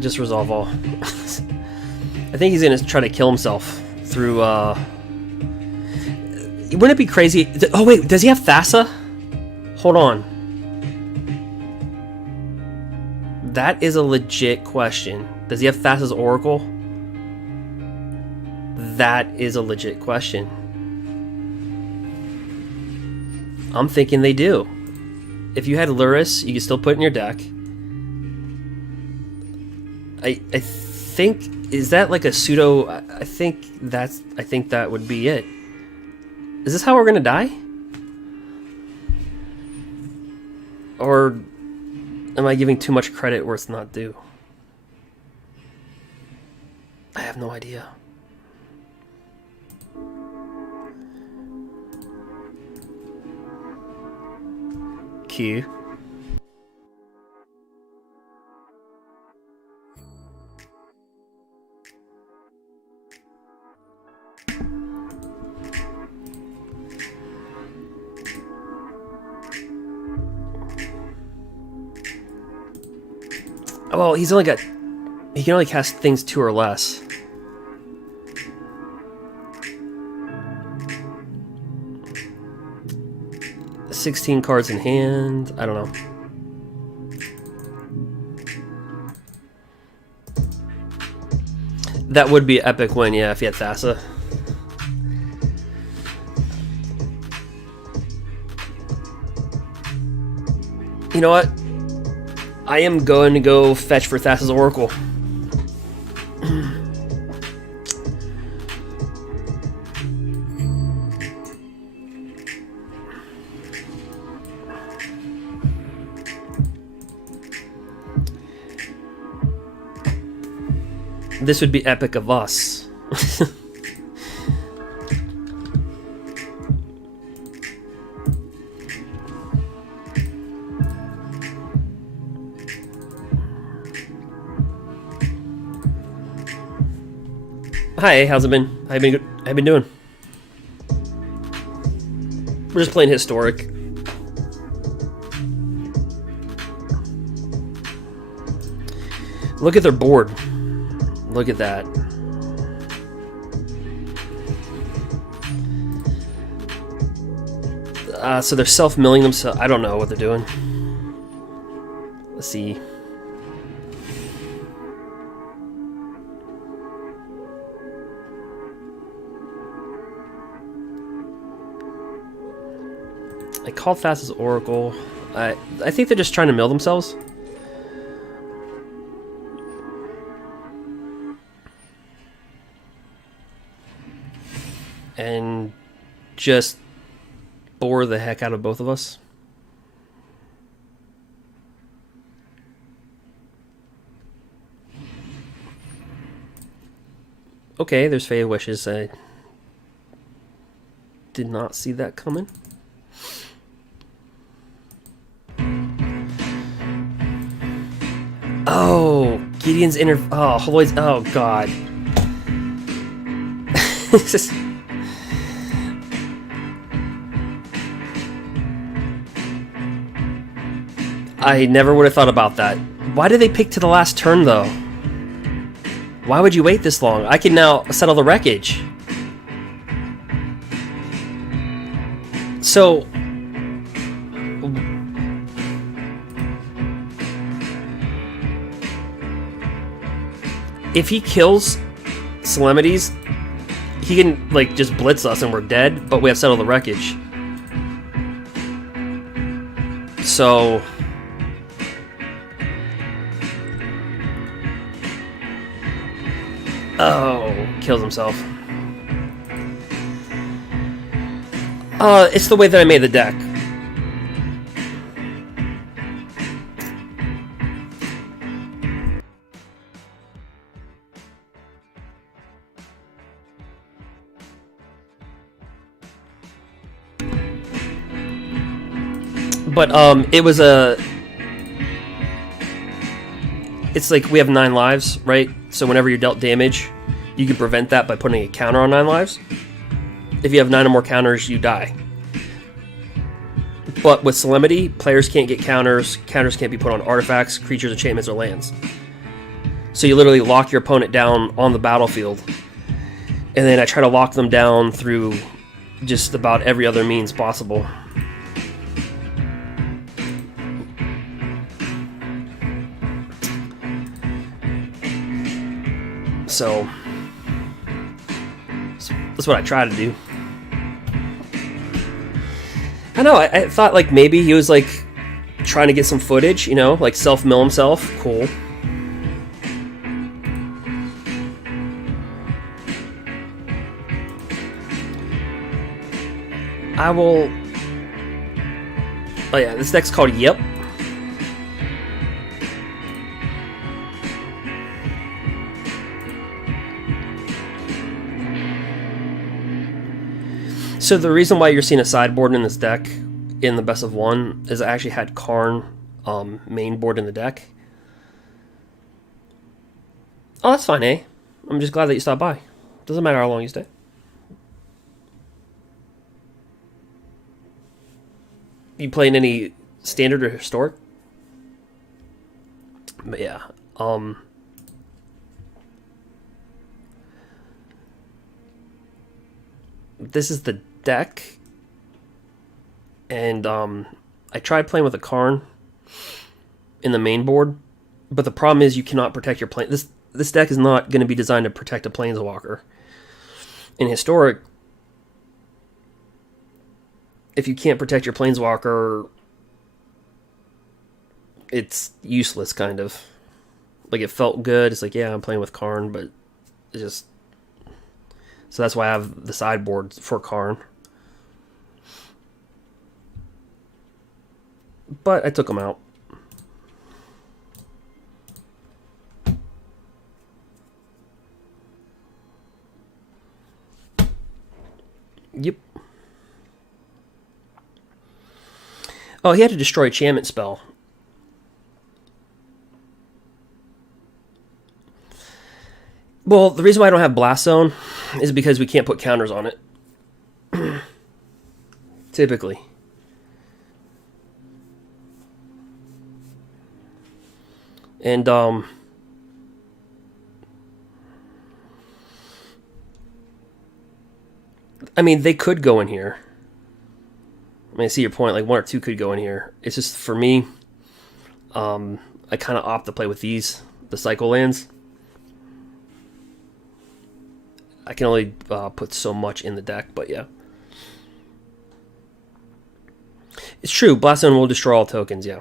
Just resolve all. I think he's gonna try to kill himself through wouldn't it be crazy? Oh wait, does he have Thassa? Hold on. That is a legit question. Does he have Thassa's Oracle? That is a legit question. I'm thinking they do. If you had Luris, you could still put it in your deck. I think, is that like a pseudo? I think that would be it. Is this how we're gonna die? Or am I giving too much credit where it's not due? I have no idea. Q. Well, he can only cast things 2 or less. $16 cards in hand. I don't know. That would be an epic win, yeah, if he had Thassa. You know what? I am going to go fetch for Thassa's Oracle. This would be epic of us. Hi, how's it been? How you been doing? We're just playing historic. Look at their board. Look at that. So they're self-milling themselves. I don't know what they're doing. Let's see. I called Thassa's Oracle. I think they're just trying to mill themselves. And just bore the heck out of both of us. Okay, there's Fey Wishes. I did not see that coming. Oh, Gideon's inner... Oh, Lloyd's... Oh, God. It's just... I never would have thought about that. Why did they pick to the last turn, though? Why would you wait this long? I can now settle the wreckage. So... if he kills Solemnities, he can, like, just blitz us and we're dead, but we have settled the wreckage. So... oh, kills himself. It's the way that I made the deck. But, it was a... it's like we have 9 lives, right? So whenever you're dealt damage, you can prevent that by putting a counter on 9 lives. If you have 9 or more counters, you die. But with Solemnity, players can't get counters. Counters can't be put on artifacts, creatures, enchantments, or lands. So you literally lock your opponent down on the battlefield. And then I try to lock them down through just about every other means possible. So that's what I try to do. I know, I thought like maybe he was like trying to get some footage, you know, like self-mill himself. Cool. I will... Oh yeah, this deck's called Yep. So the reason why you're seeing a sideboard in this deck in the best of one is I actually had Karn main board in the deck. Oh, that's fine, eh? I'm just glad that you stopped by. Doesn't matter how long you stay. You playing any standard or historic? But yeah, this is the deck, and I tried playing with a Karn in the main board, but the problem is you cannot protect your plane. This deck is not going to be designed to protect a planeswalker. In historic, if you can't protect your planeswalker, it's useless, kind of. Like, it felt good. It's like, yeah, I'm playing with Karn, but it just... So that's why I have the sideboard for Karn. But I took them out. Yep. Oh, he had to destroy enchantment spell. Well, the reason why I don't have Blast Zone is because we can't put counters on it. Typically. And, I mean, they could go in here. I mean, I see your point. Like, one or two could go in here. It's just, for me, I kind of opt to play with these, the cycle lands. I can only put so much in the deck, but yeah. It's true, Blast Zone will destroy all tokens, yeah.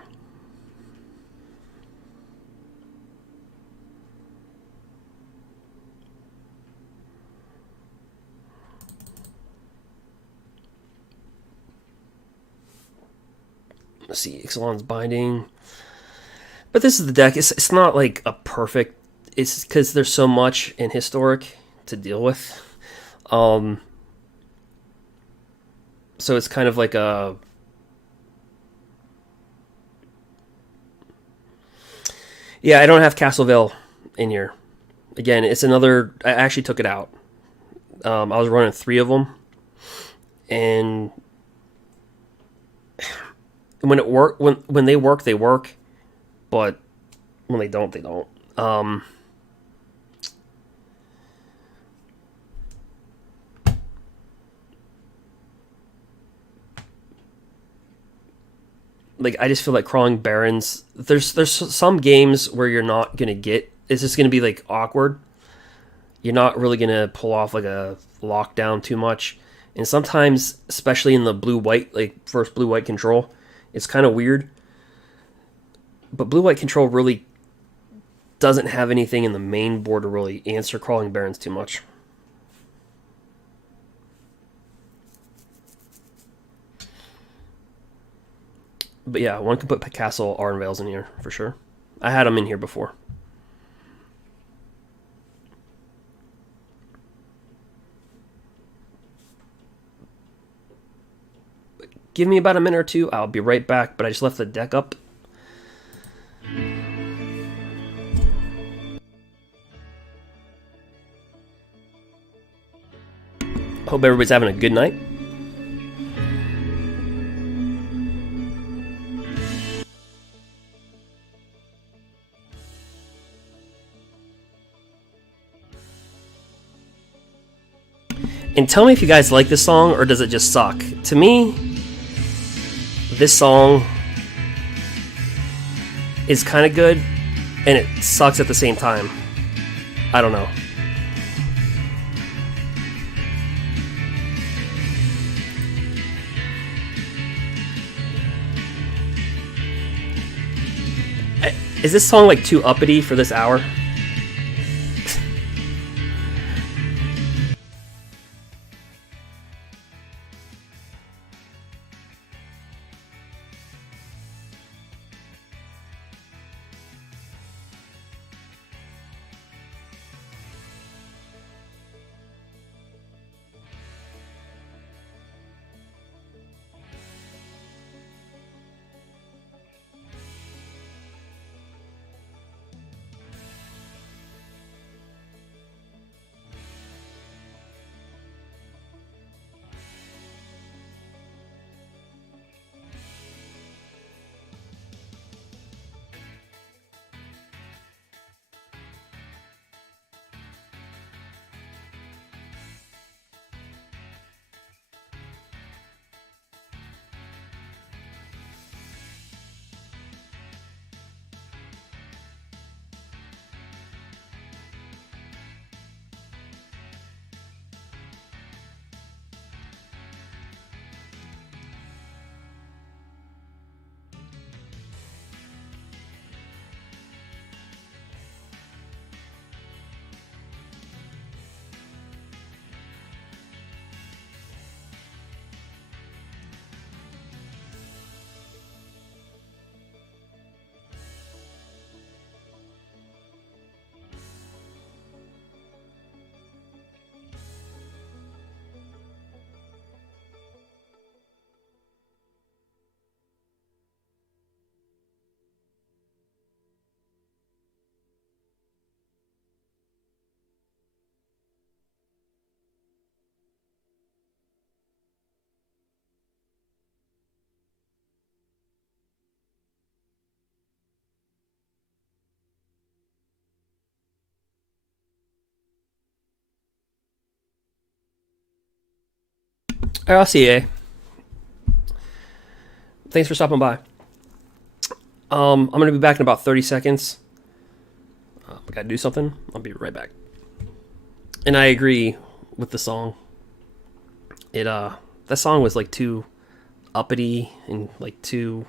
Let's see, Ixalan's Binding. But this is the deck. It's not like a perfect... It's because there's so much in Historic to deal with. So it's kind of like a... Yeah, I don't have Castlevale in here. Again, it's another... I actually took it out. I was running 3 of them. And... when it work, when they work, they work. But when they don't, they don't. Like, I just feel like Crawling Barrens... There's some games where you're not going to get... It's just going to be, like, awkward. You're not really going to pull off, like, a lockdown too much. And sometimes, especially in the blue-white, like, first blue-white control, it's kind of weird. But blue-white control really doesn't have anything in the main board to really answer Crawling Barrens too much. But yeah, one could put Castle Arnvales in here, for sure. I had them in here before. Give me about a minute or two, I'll be right back, but I just left the deck up. Hope everybody's having a good night. And tell me if you guys like this song, or does it just suck? To me, this song is kind of good, and it sucks at the same time. I don't know. Is this song like too uppity for this hour? Alright, I'll see you. Thanks for stopping by. I'm gonna be back in about 30 seconds. I gotta do something. I'll be right back. And I agree with the song. That song was like too uppity and like too,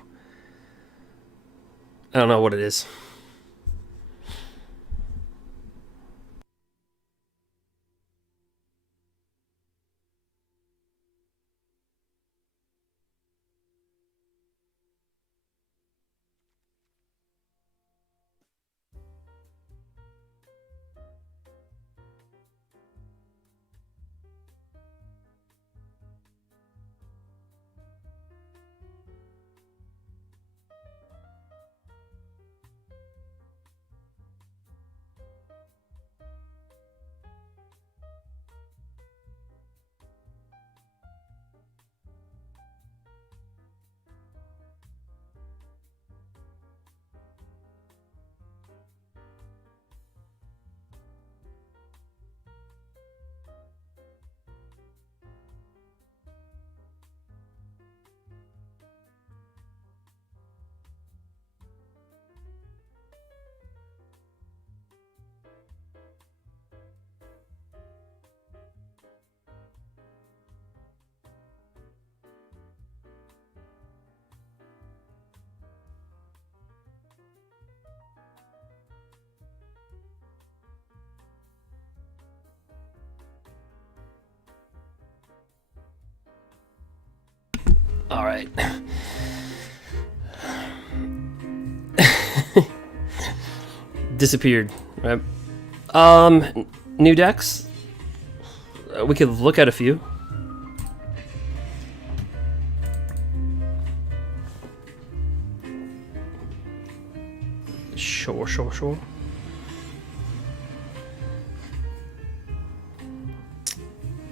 I don't know what it is. All right. Disappeared, right? New decks. We could look at a few. Sure.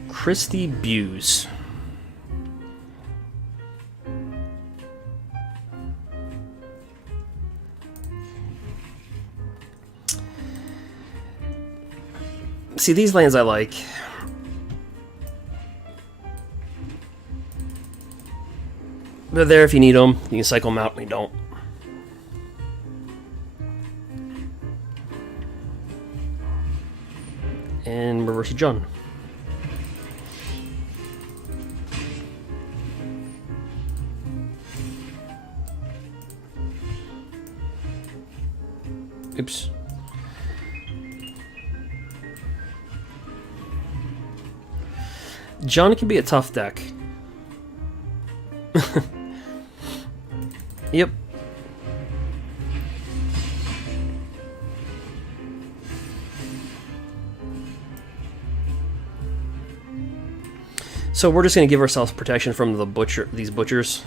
Christy Boughs. See, these lands I like. They're there if you need them. You can cycle them out when you don't. And reverse Jun. Oops. John can be a tough deck. Yep. So we're just going to give ourselves protection from these butchers.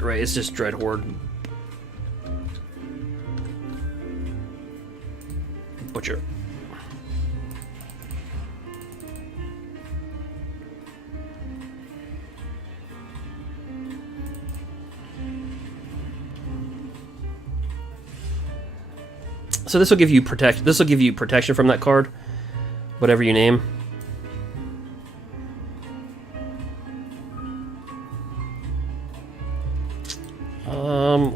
Right, it's just Dread Horde. Butcher. So this will give you protection from that card, whatever you name.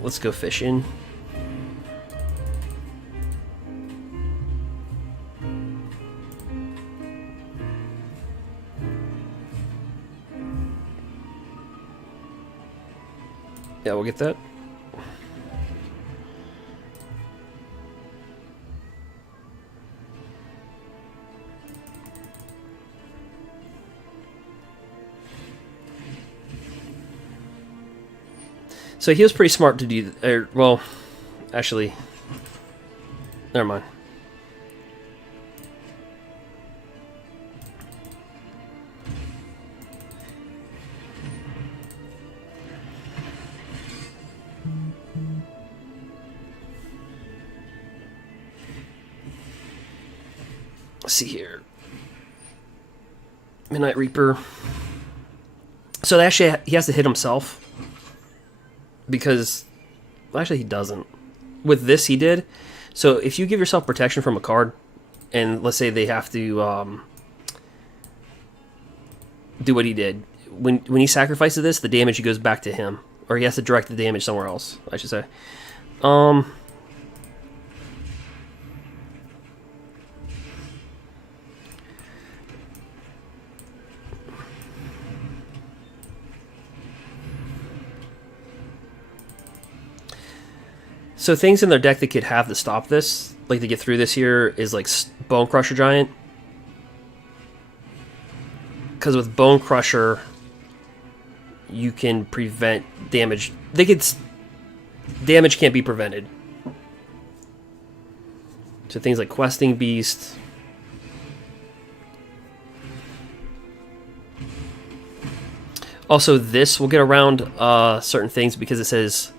Let's go fishing. Yeah, we'll get that. So he was pretty smart to do, well, actually, never mind. Let's see here. Midnight Reaper. So actually, he has to hit himself. Because, well, actually he doesn't. With this he did. So if you give yourself protection from a card, and let's say they have to do what he did. When he sacrifices this, the damage goes back to him. Or he has to direct the damage somewhere else, I should say. So things in their deck that could have to stop this, like to get through this here, is like Bone Crusher Giant. Because with Bone Crusher, you can prevent damage. Damage can't be prevented. So things like Questing Beast. Also, this will get around certain things because it says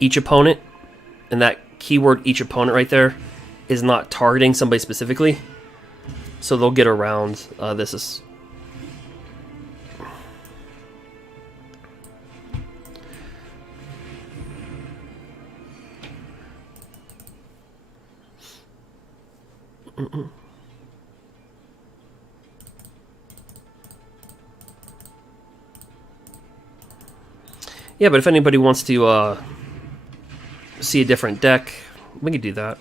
each opponent. And that keyword, each opponent right there, is not targeting somebody specifically. So they'll get around this. Is yeah, but if anybody wants to see a different deck, we can do that.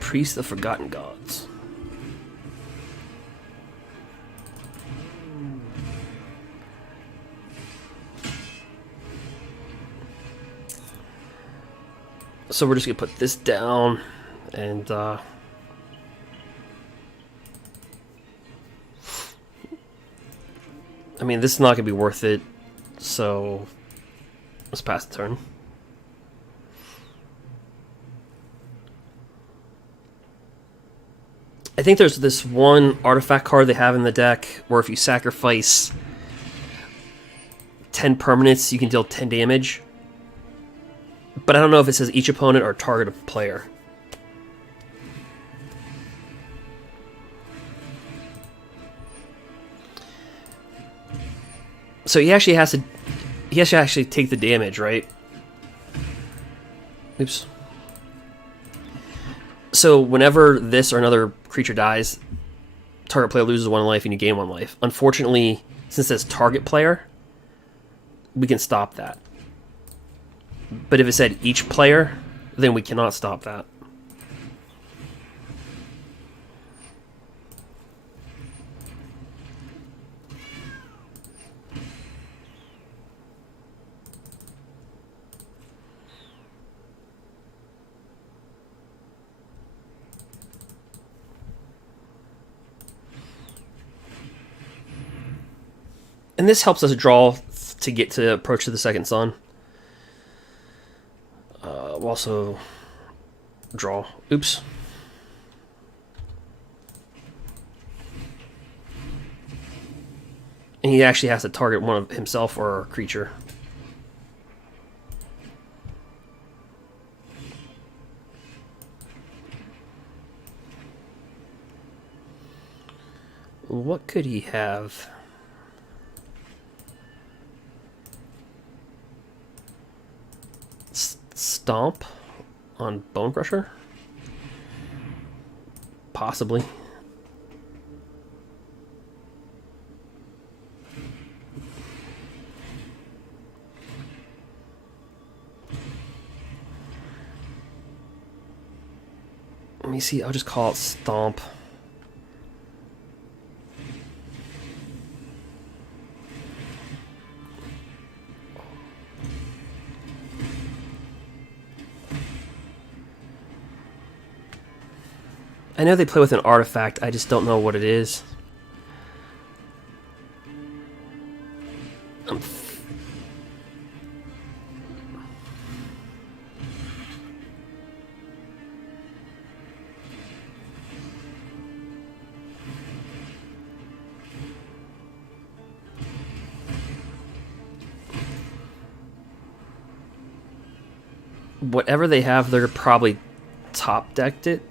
Priest of Forgotten Gods. So we're just going to put this down, and I mean, this is not going to be worth it, so let's pass the turn. I think there's this one artifact card they have in the deck where if you sacrifice 10 permanents, you can deal 10 damage. But I don't know if it says each opponent or target of player. So he actually has to actually take the damage, right? Oops. So whenever this or another creature dies, target player loses 1 life and you gain 1 life. Unfortunately, since it says target player, we can stop that. But if it said each player, then we cannot stop that. And this helps us draw to get to approach to the second sun. We'll also draw. Oops. And he actually has to target one of himself or a creature. What could he have? Stomp on Bone Crusher? Possibly. Let me see, I'll just call it Stomp. I know they play with an artifact, I just don't know what it is. Whatever they have, they're probably top decked it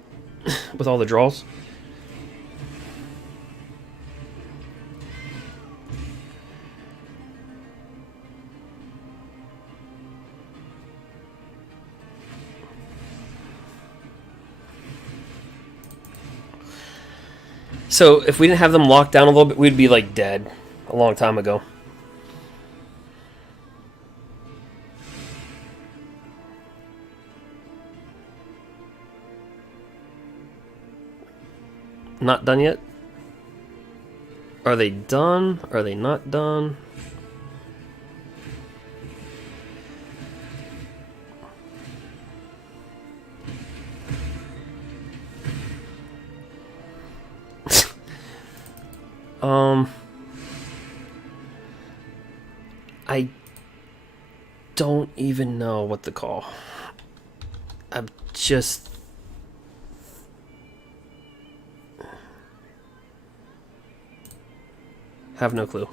with all the draws. So if we didn't have them locked down a little bit, we'd be like dead a long time ago. Not done yet? Are they done? Are they not done? I don't even know what to call. I'm just... have no clue.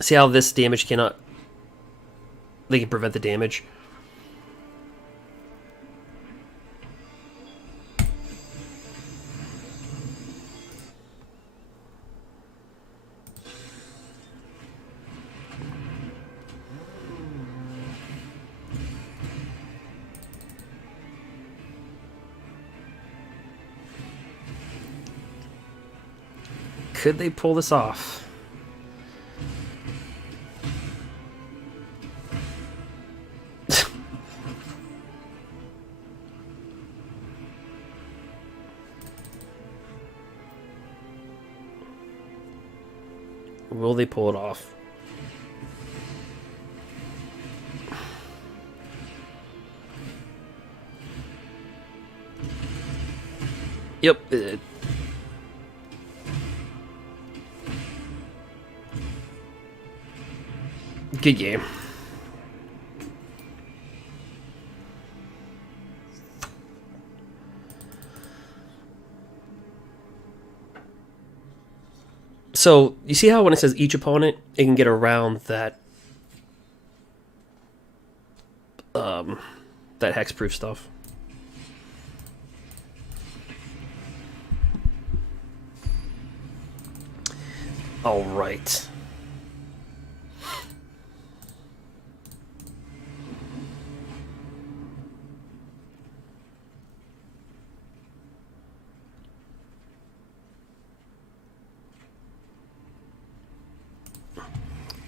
See how this damage cannot... They can prevent the damage. Could they pull this off? Will they pull it off? Yep. Good game. So, you see how when it says each opponent, it can get around that that hexproof stuff. All right.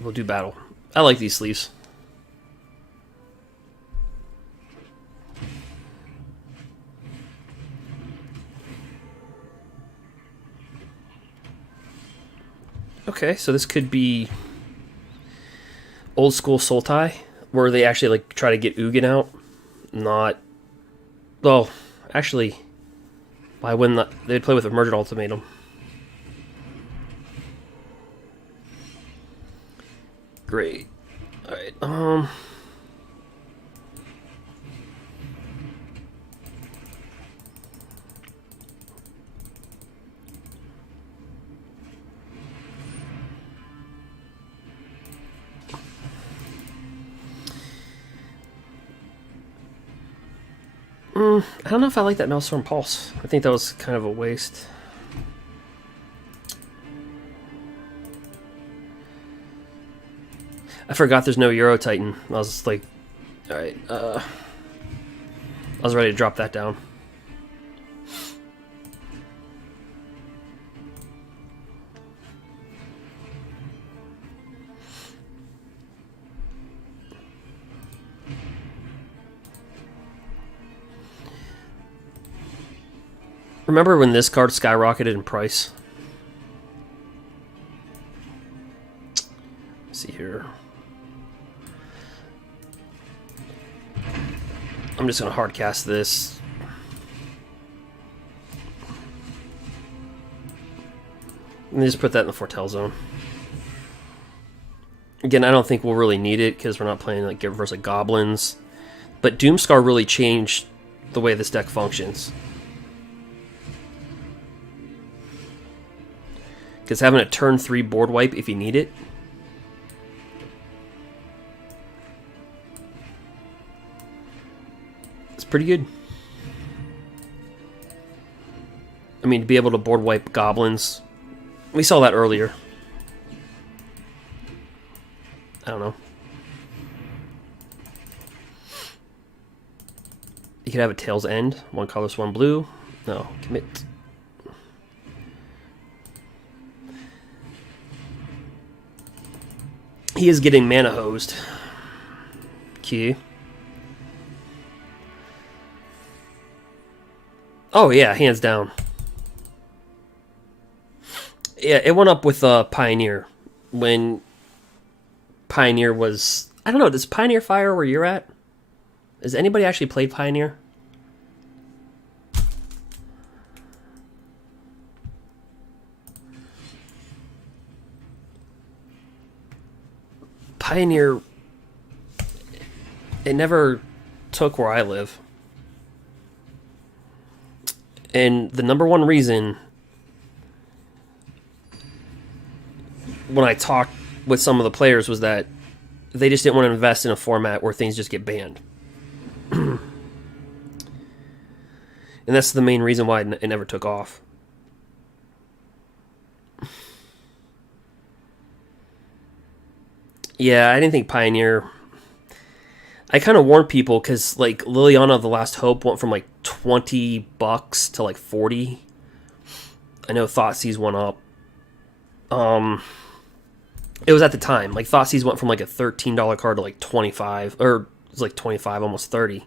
we'll do battle. I like these sleeves. Okay, so this could be old school Sultai, where they actually like try to get Ugin out. Not, well, actually, why wouldn't they'd play with Emergent ultimatum? Great. All right. I don't know if I like that Maelstrom Pulse. I think that was kind of a waste. I forgot there's no Euro Titan. I was like, alright, I was ready to drop that down. Remember when this card skyrocketed in price? Let's see here. I'm just going to hard cast this. And just put that in the Foretell zone. Again, I don't think we'll really need it because we're not playing like versus like goblins. But Doomscar really changed the way this deck functions. Because having a turn 3 board wipe if you need it. It's pretty good. I mean, to be able to board wipe goblins. We saw that earlier. I don't know. You could have a Tail's End. 1 colorless, 1 blue. No, commit. He is getting mana hosed. Key. Oh yeah, hands down. Yeah, it went up with Pioneer. When Pioneer was... I don't know, does Pioneer fire where you're at? Has anybody actually played Pioneer? Pioneer, it never took where I live. And the number one reason when I talked with some of the players was that they just didn't want to invest in a format where things just get banned. And that's the main reason why it never took off. Yeah, I didn't think Pioneer... I kind of warned people because, like, Liliana of the Last Hope went from, like, $20 to, like, 40. I know Thoughtseize went up. It was at the time. Like, Thoughtseize went from, like, a $13 card to, like, 25. Or, it was, like, 25, almost 30.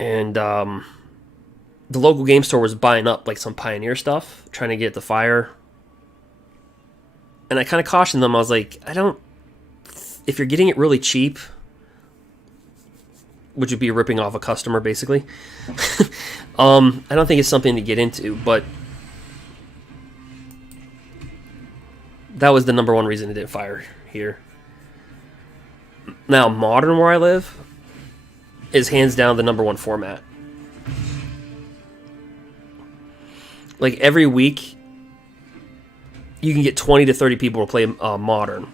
And, the local game store was buying up like some Pioneer stuff, trying to get it to fire. And I kind of cautioned them. I was like, if you're getting it really cheap, which would be ripping off a customer basically. I don't think it's something to get into, but that was the number one reason it didn't fire here. Now, Modern, where I live, is hands down the number one format. Like, every week, you can get 20 to 30 people to play Modern.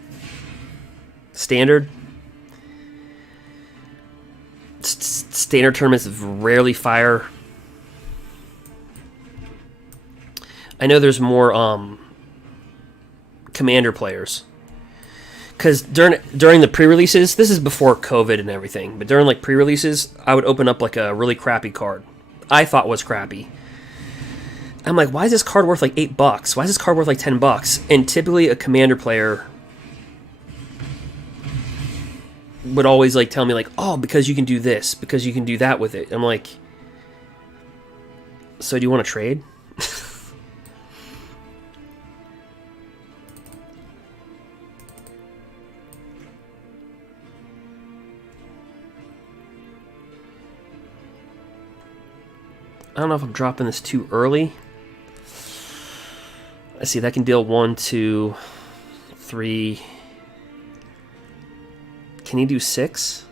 Standard. Standard tournaments rarely fire. I know there's more Commander players. Because during the pre-releases, this is before COVID and everything, but during like pre-releases, I would open up like a really crappy card. I thought was crappy. I'm like, why is this card worth like $8? Why is this card worth like $10? And typically a commander player would always like tell me like, oh, because you can do this, because you can do that with it. I'm like, so do you want to trade? I don't know if I'm dropping this too early. I see that can deal 1, 2, 3. Can he do 6?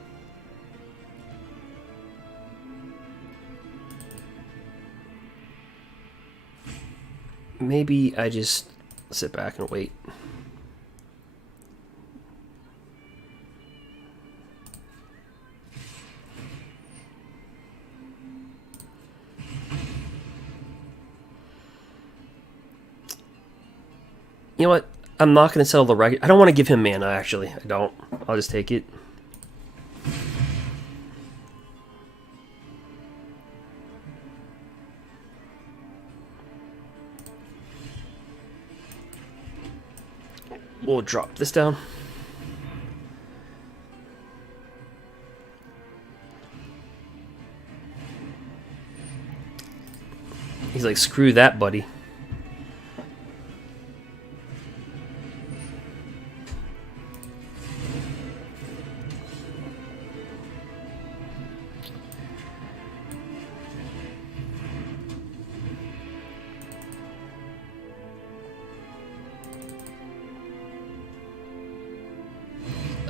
Maybe I just sit back and wait. You know what? I'm not going to settle the record. I don't want to give him mana, actually. I don't. I'll just take it. We'll drop this down. He's like, screw that, buddy.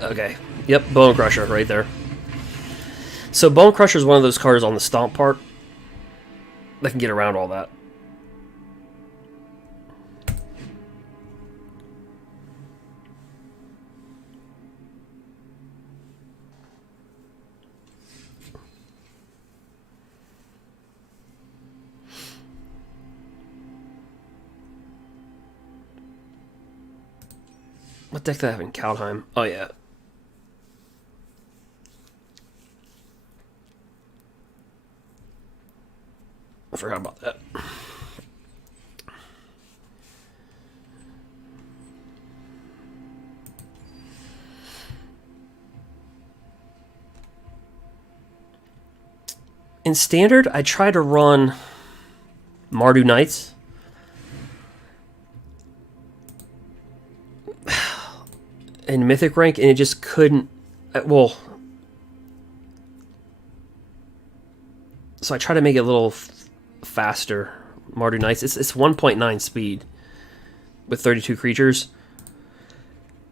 Okay. Yep, Bone Crusher right there. So Bone Crusher is one of those cards on the stomp part that can get around all that. What deck do I have in Kaldheim? Oh, yeah. I forgot about that. In Standard, I try to run Mardu Knights. In Mythic rank, and it just couldn't... Well... So I try to make it a little faster. Mardu Knights. It's 1.9 speed with 32 creatures.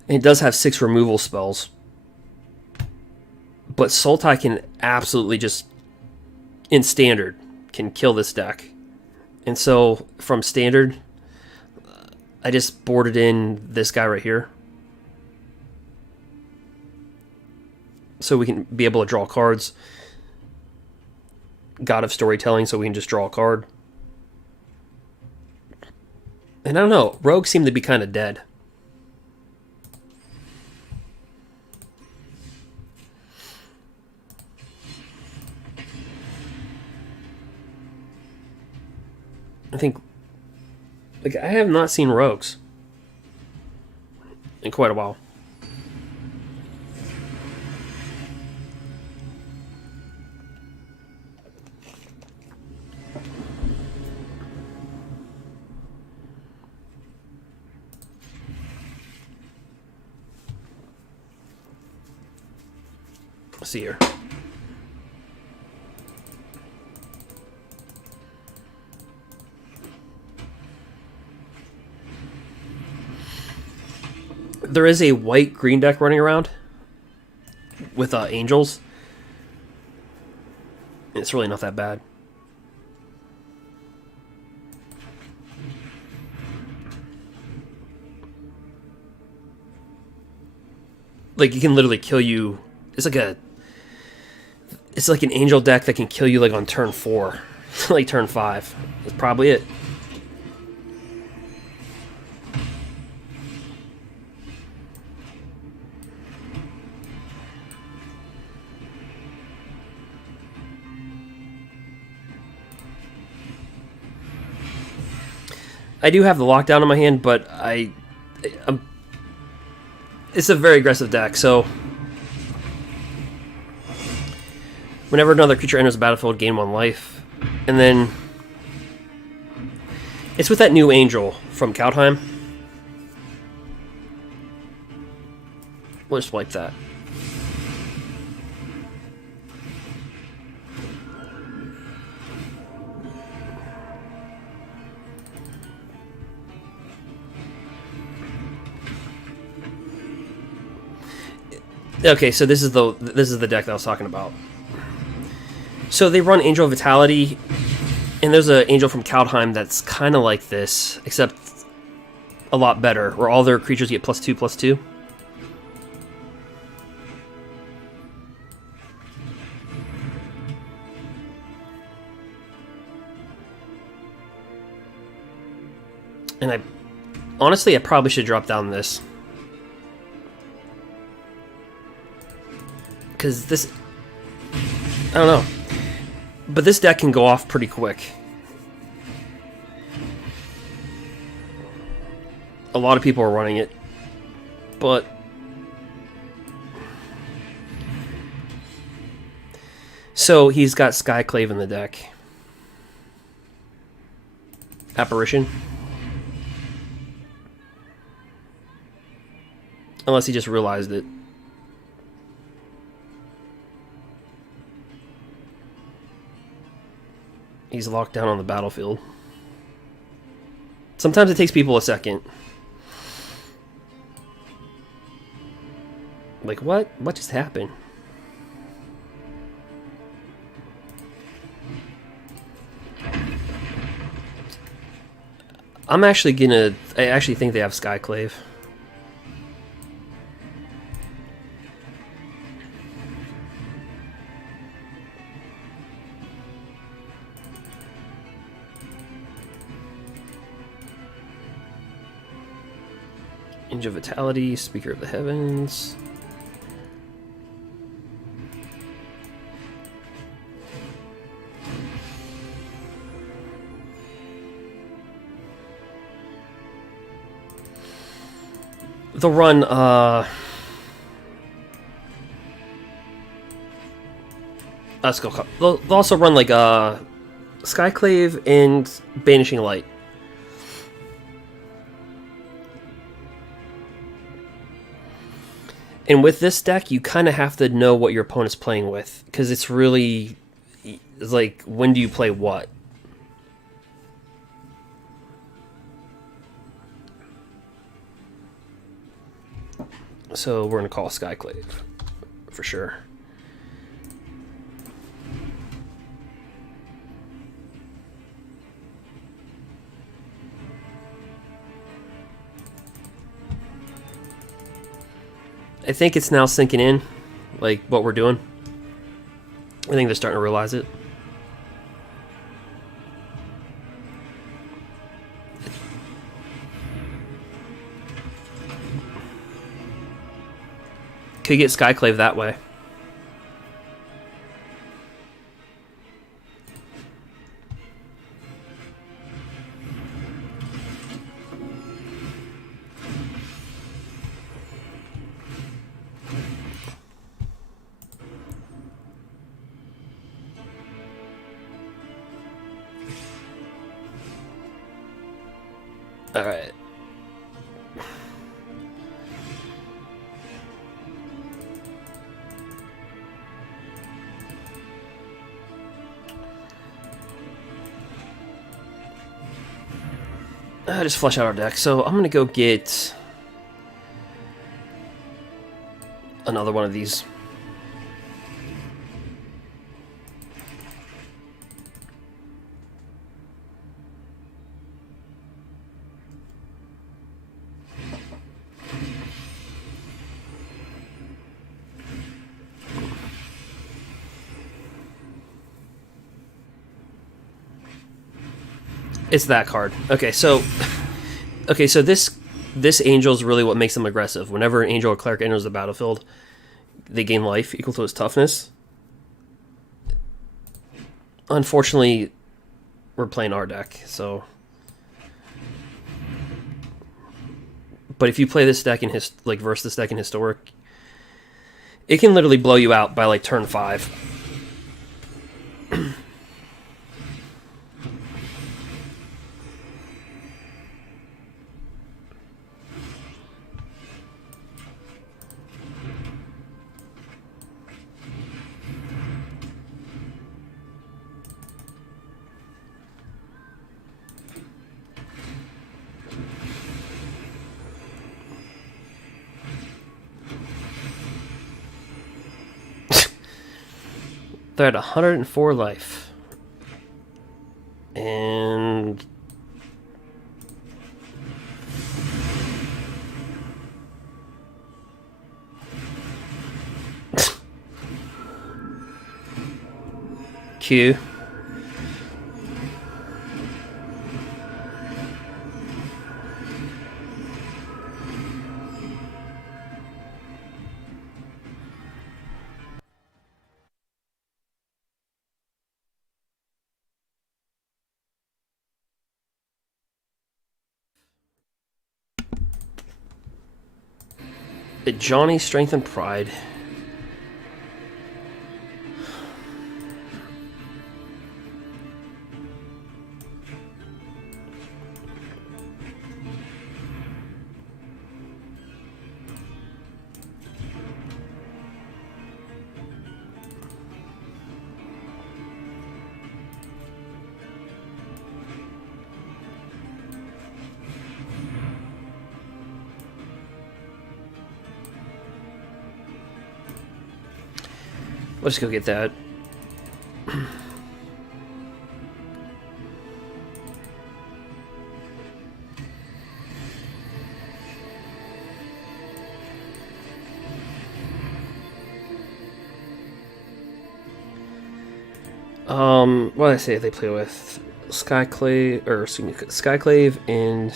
And it does have 6 removal spells. But Sultai can absolutely just, in Standard, can kill this deck. And so, from Standard, I just boarded in this guy right here. So we can be able to draw cards. God of Storytelling, so we can just draw a card. And I don't know, rogues seem to be kind of dead. I think, like, I have not seen rogues in quite a while. Let's see here. There is a white-green deck running around with angels. It's really not that bad. Like, you can literally kill you. It's like an angel deck that can kill you like on turn 4, like turn 5. That's probably it. I do have the lockdown in my hand, but it's a very aggressive deck, so whenever another creature enters the battlefield, gain 1 life. And then it's with that new angel from Kaldheim. We'll just wipe that. Okay, so this is the deck that I was talking about. So they run Angel of Vitality, and there's an Angel from Kaldheim that's kind of like this, except a lot better, where all their creatures get +2/+2. And honestly, I probably should drop down this. Because this, I don't know, but this deck can go off pretty quick. A lot of people are running it, but so he's got Skyclave in the deck. Apparition. Unless he just realized it. He's locked down on the battlefield. Sometimes it takes people a second. Like, what? What just happened? I actually think they have Skyclave. Angel of Vitality, Speaker of the Heavens. They'll run, let's go. They'll also run like Skyclave and Banishing Light. And with this deck, you kind of have to know what your opponent's playing with, because it's really, it's like, when do you play what? So we're going to call Skyclave, for sure. I think it's now sinking in, like, what we're doing. I think they're starting to realize it. Could get Skyclave that way. All right. Just flush out our deck. So I'm gonna go get another one of these. It's that card. Okay, so this angel is really what makes them aggressive. Whenever an angel or cleric enters the battlefield, they gain life equal to its toughness. Unfortunately, we're playing our deck, so But if you play this deck in like versus this deck in historic, it can literally blow you out by like turn 5. They're at 104 life. And Q. Johnny, Strength and Pride. Let's go get that. What did I say they play with? Skyclave, or excuse me, Skyclave and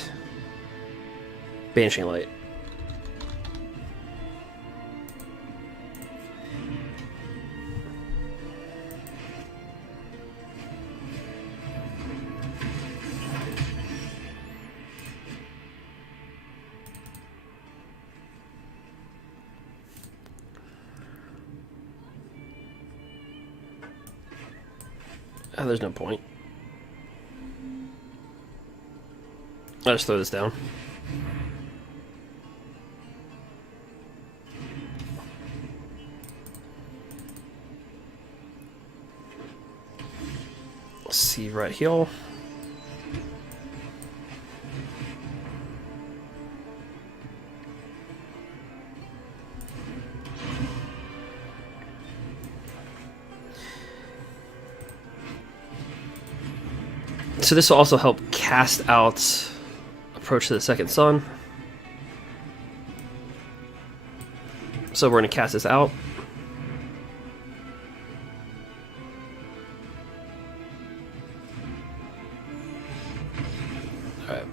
Banishing Light. Oh, there's no point. I'll just throw this down. Let's see right here. So this will also help cast out Approach to the Second Sun. So we're going to cast this out. Alright.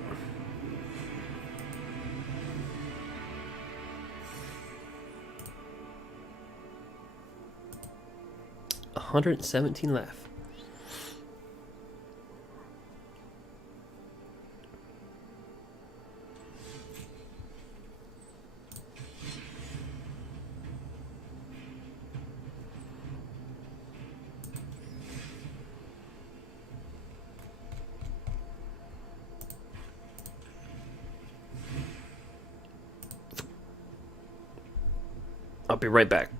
$117 left. I'll be right back.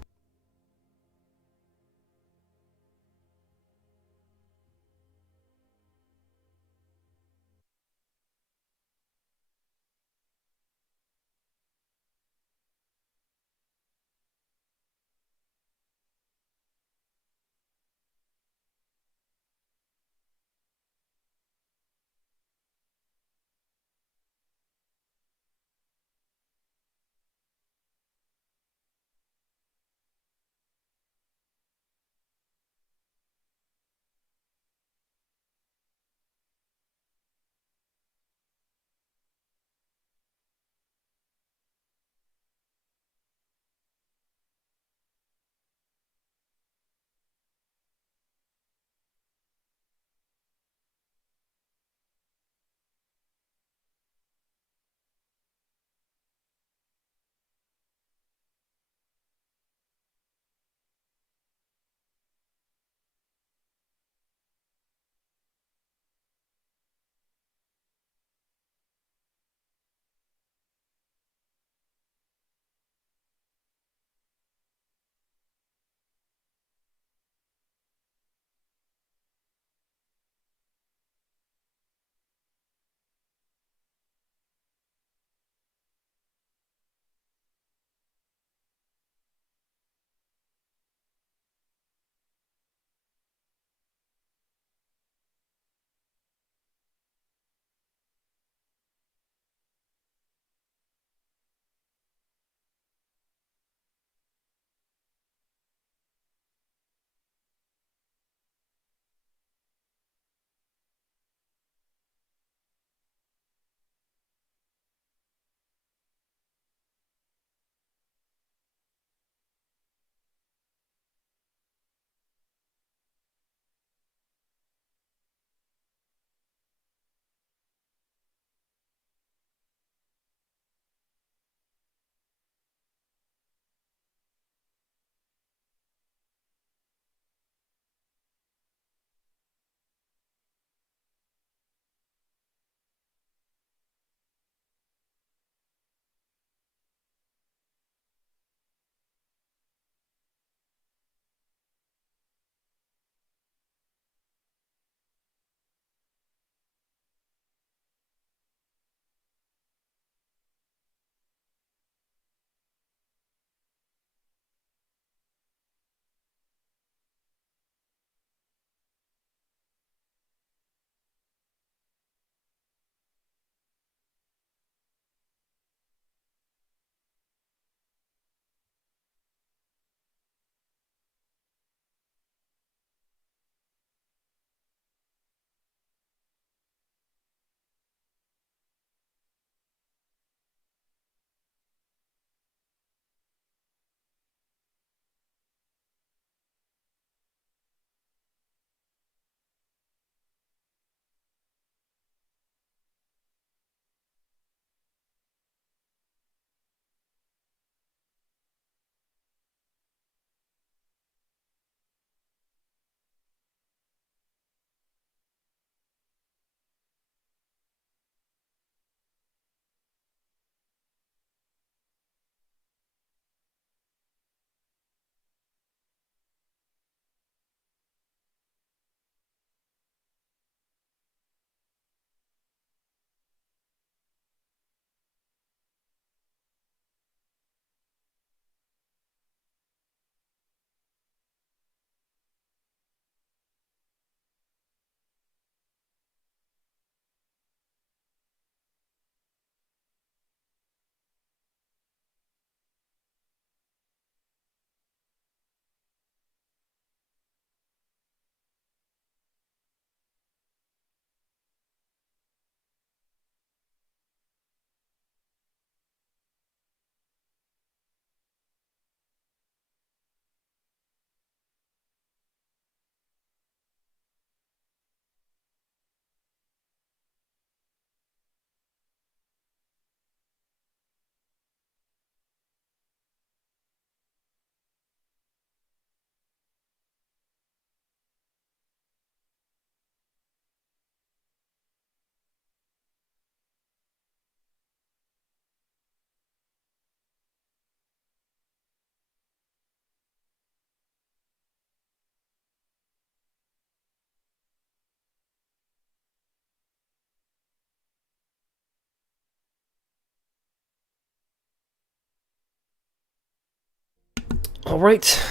Alright,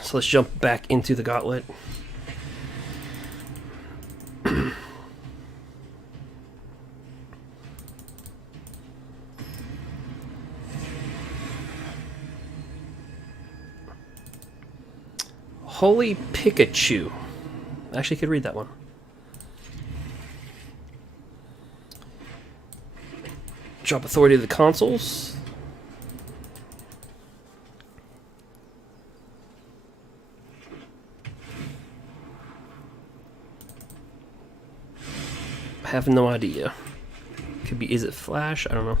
so let's jump back into the gauntlet. Holy Pikachu. Actually, could read that one. Drop authority to the consoles. I have no idea. Could be, is it Flash? I don't know.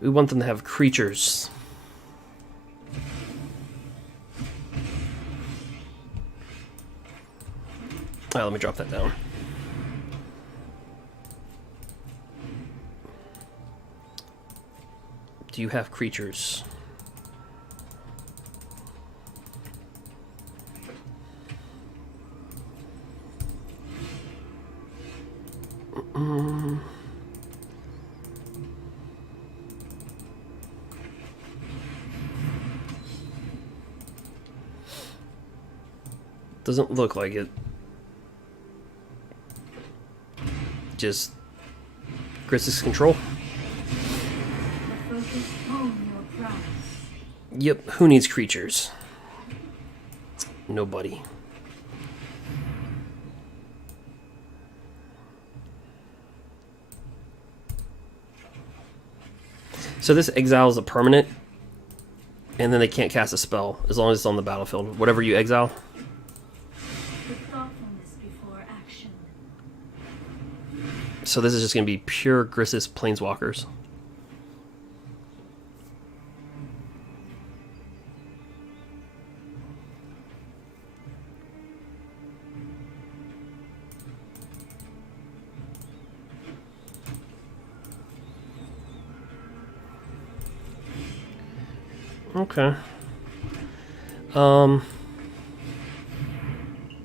We want them to have creatures. Alright, let me drop that down. Do you have creatures? Doesn't look like it. Just Sultai Control. Yep, who needs creatures? Nobody. So this exiles a permanent, and then they can't cast a spell as long as it's on the battlefield. Whatever you exile. So this is just going to be pure Sultai Planeswalkers. Okay.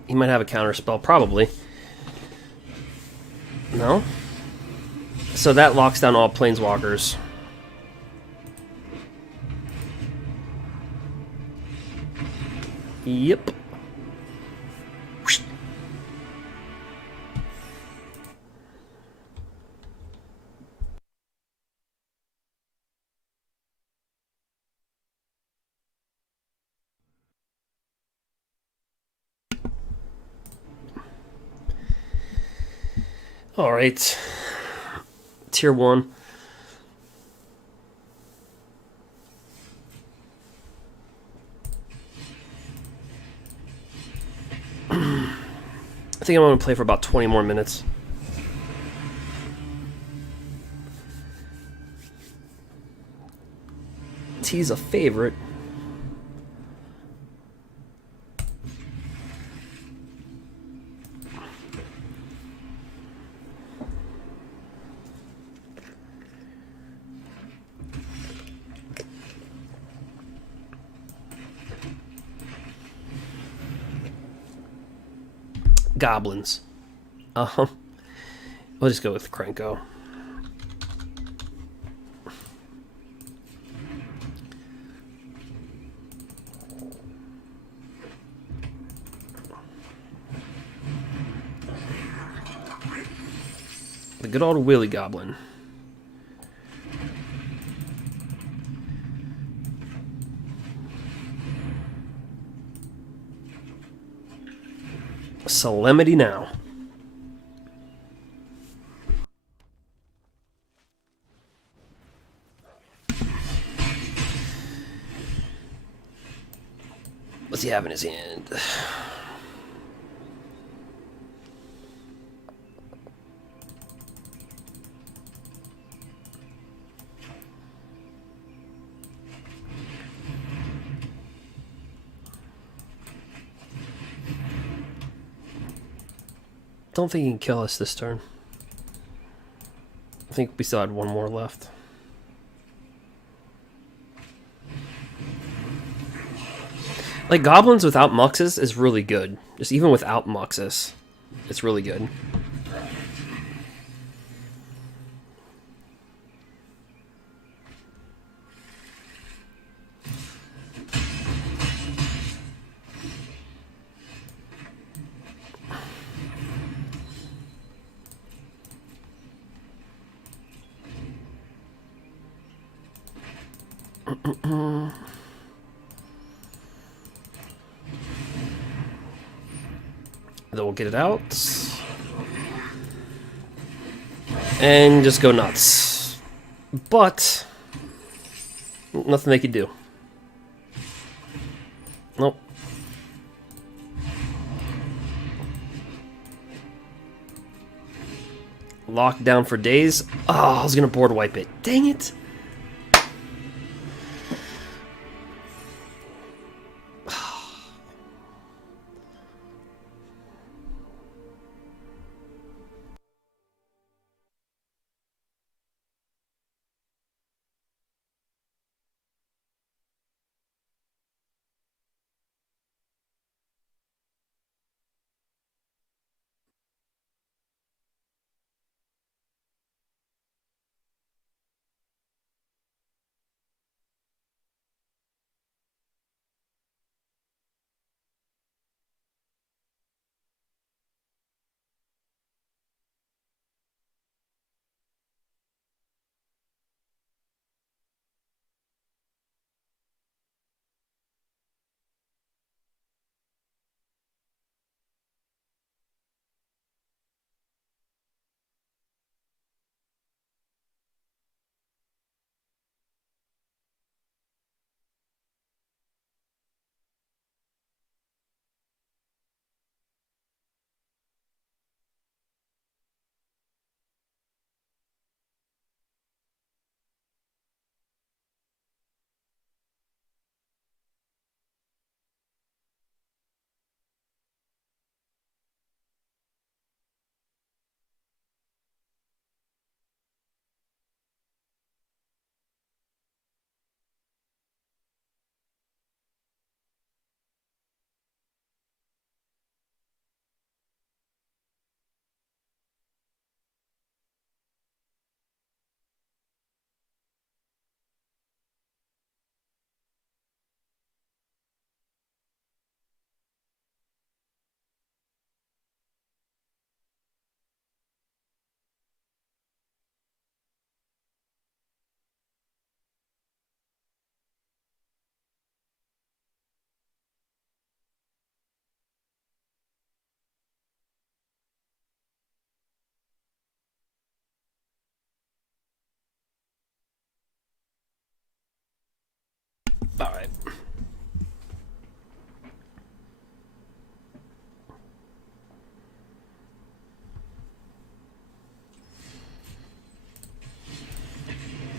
He might have a counter spell, probably. No? So that locks down all Planeswalkers. Yep. All right. Tier 1. I think I'm going to play for about 20 more minutes. He's a favorite. Goblins. We'll just go with Krenko. The good old Willy Goblin. Solemnity now. What's he have in his hand? Don't think he can kill us this turn. I think we still had one more left. Like, goblins without muxes is really good. Just even without muxes, it's really good. Then we'll get it out. And just go nuts. But nothing they could do. Nope. Locked down for days. Oh, I was gonna board wipe it. Dang it. Alright.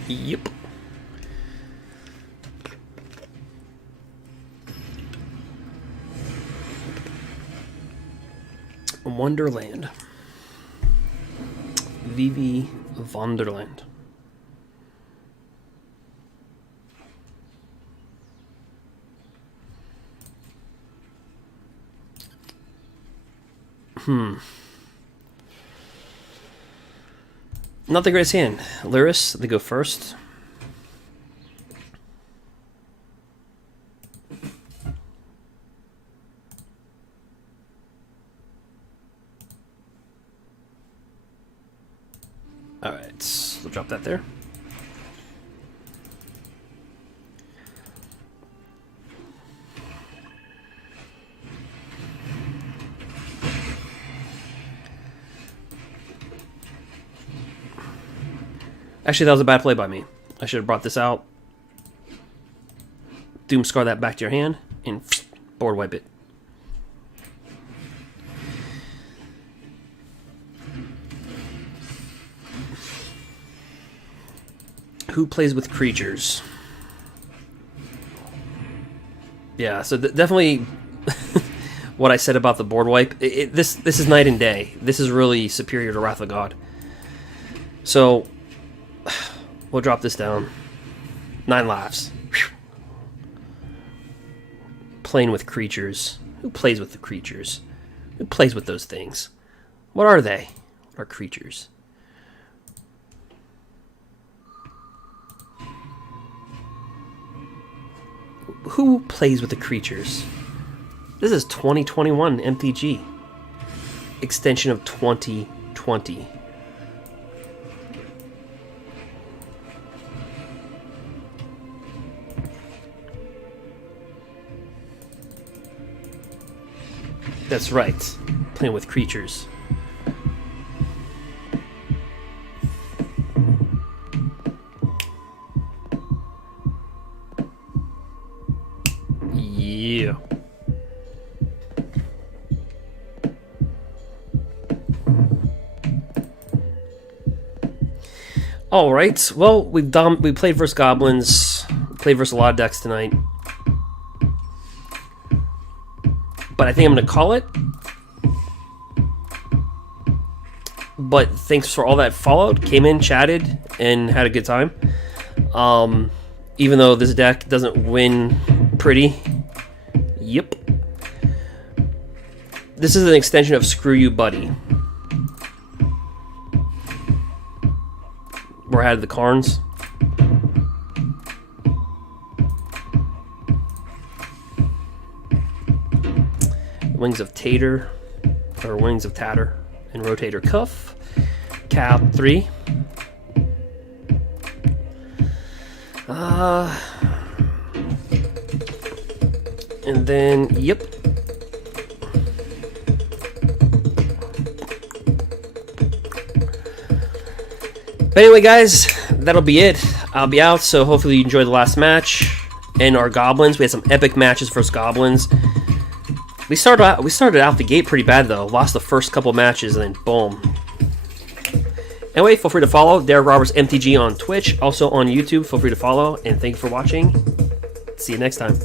Yep. Wonderland. Vivi Wonderland. Not the greatest hand. Lyris, they go first. Alright, we'll drop that there. Actually, that was a bad play by me. I should have brought this out. Doomscar that back to your hand and board wipe it. Who plays with creatures? Yeah, so definitely what I said about the board wipe. This is night and day. This is really superior to Wrath of God. So we'll drop this down. 9 lives. Whew. Playing with creatures. Who plays with the creatures? Who plays with those things? What are they? What are creatures? Who plays with the creatures? This is 2021 MTG. Extension of 2020. That's right. Playing with creatures. Yeah. All right. Well, we played versus goblins. We played versus a lot of decks tonight. But I think I'm going to call it. But thanks for all that followed. Came in, chatted, and had a good time. Even though this deck doesn't win pretty. Yep. This is an extension of Screw You Buddy. Where I had the Karns. Wings of Tater, or Wings of Tatter, and Rotator Cuff. Cap 3. And then, yep. But anyway, guys, that'll be it. I'll be out, so hopefully you enjoyed the last match. And our goblins, we had some epic matches versus goblins. We started out the gate pretty bad, though. Lost the first couple matches, and then boom. Anyway, feel free to follow Derek Roberts MTG on Twitch, also on YouTube. Feel free to follow, and thank you for watching. See you next time.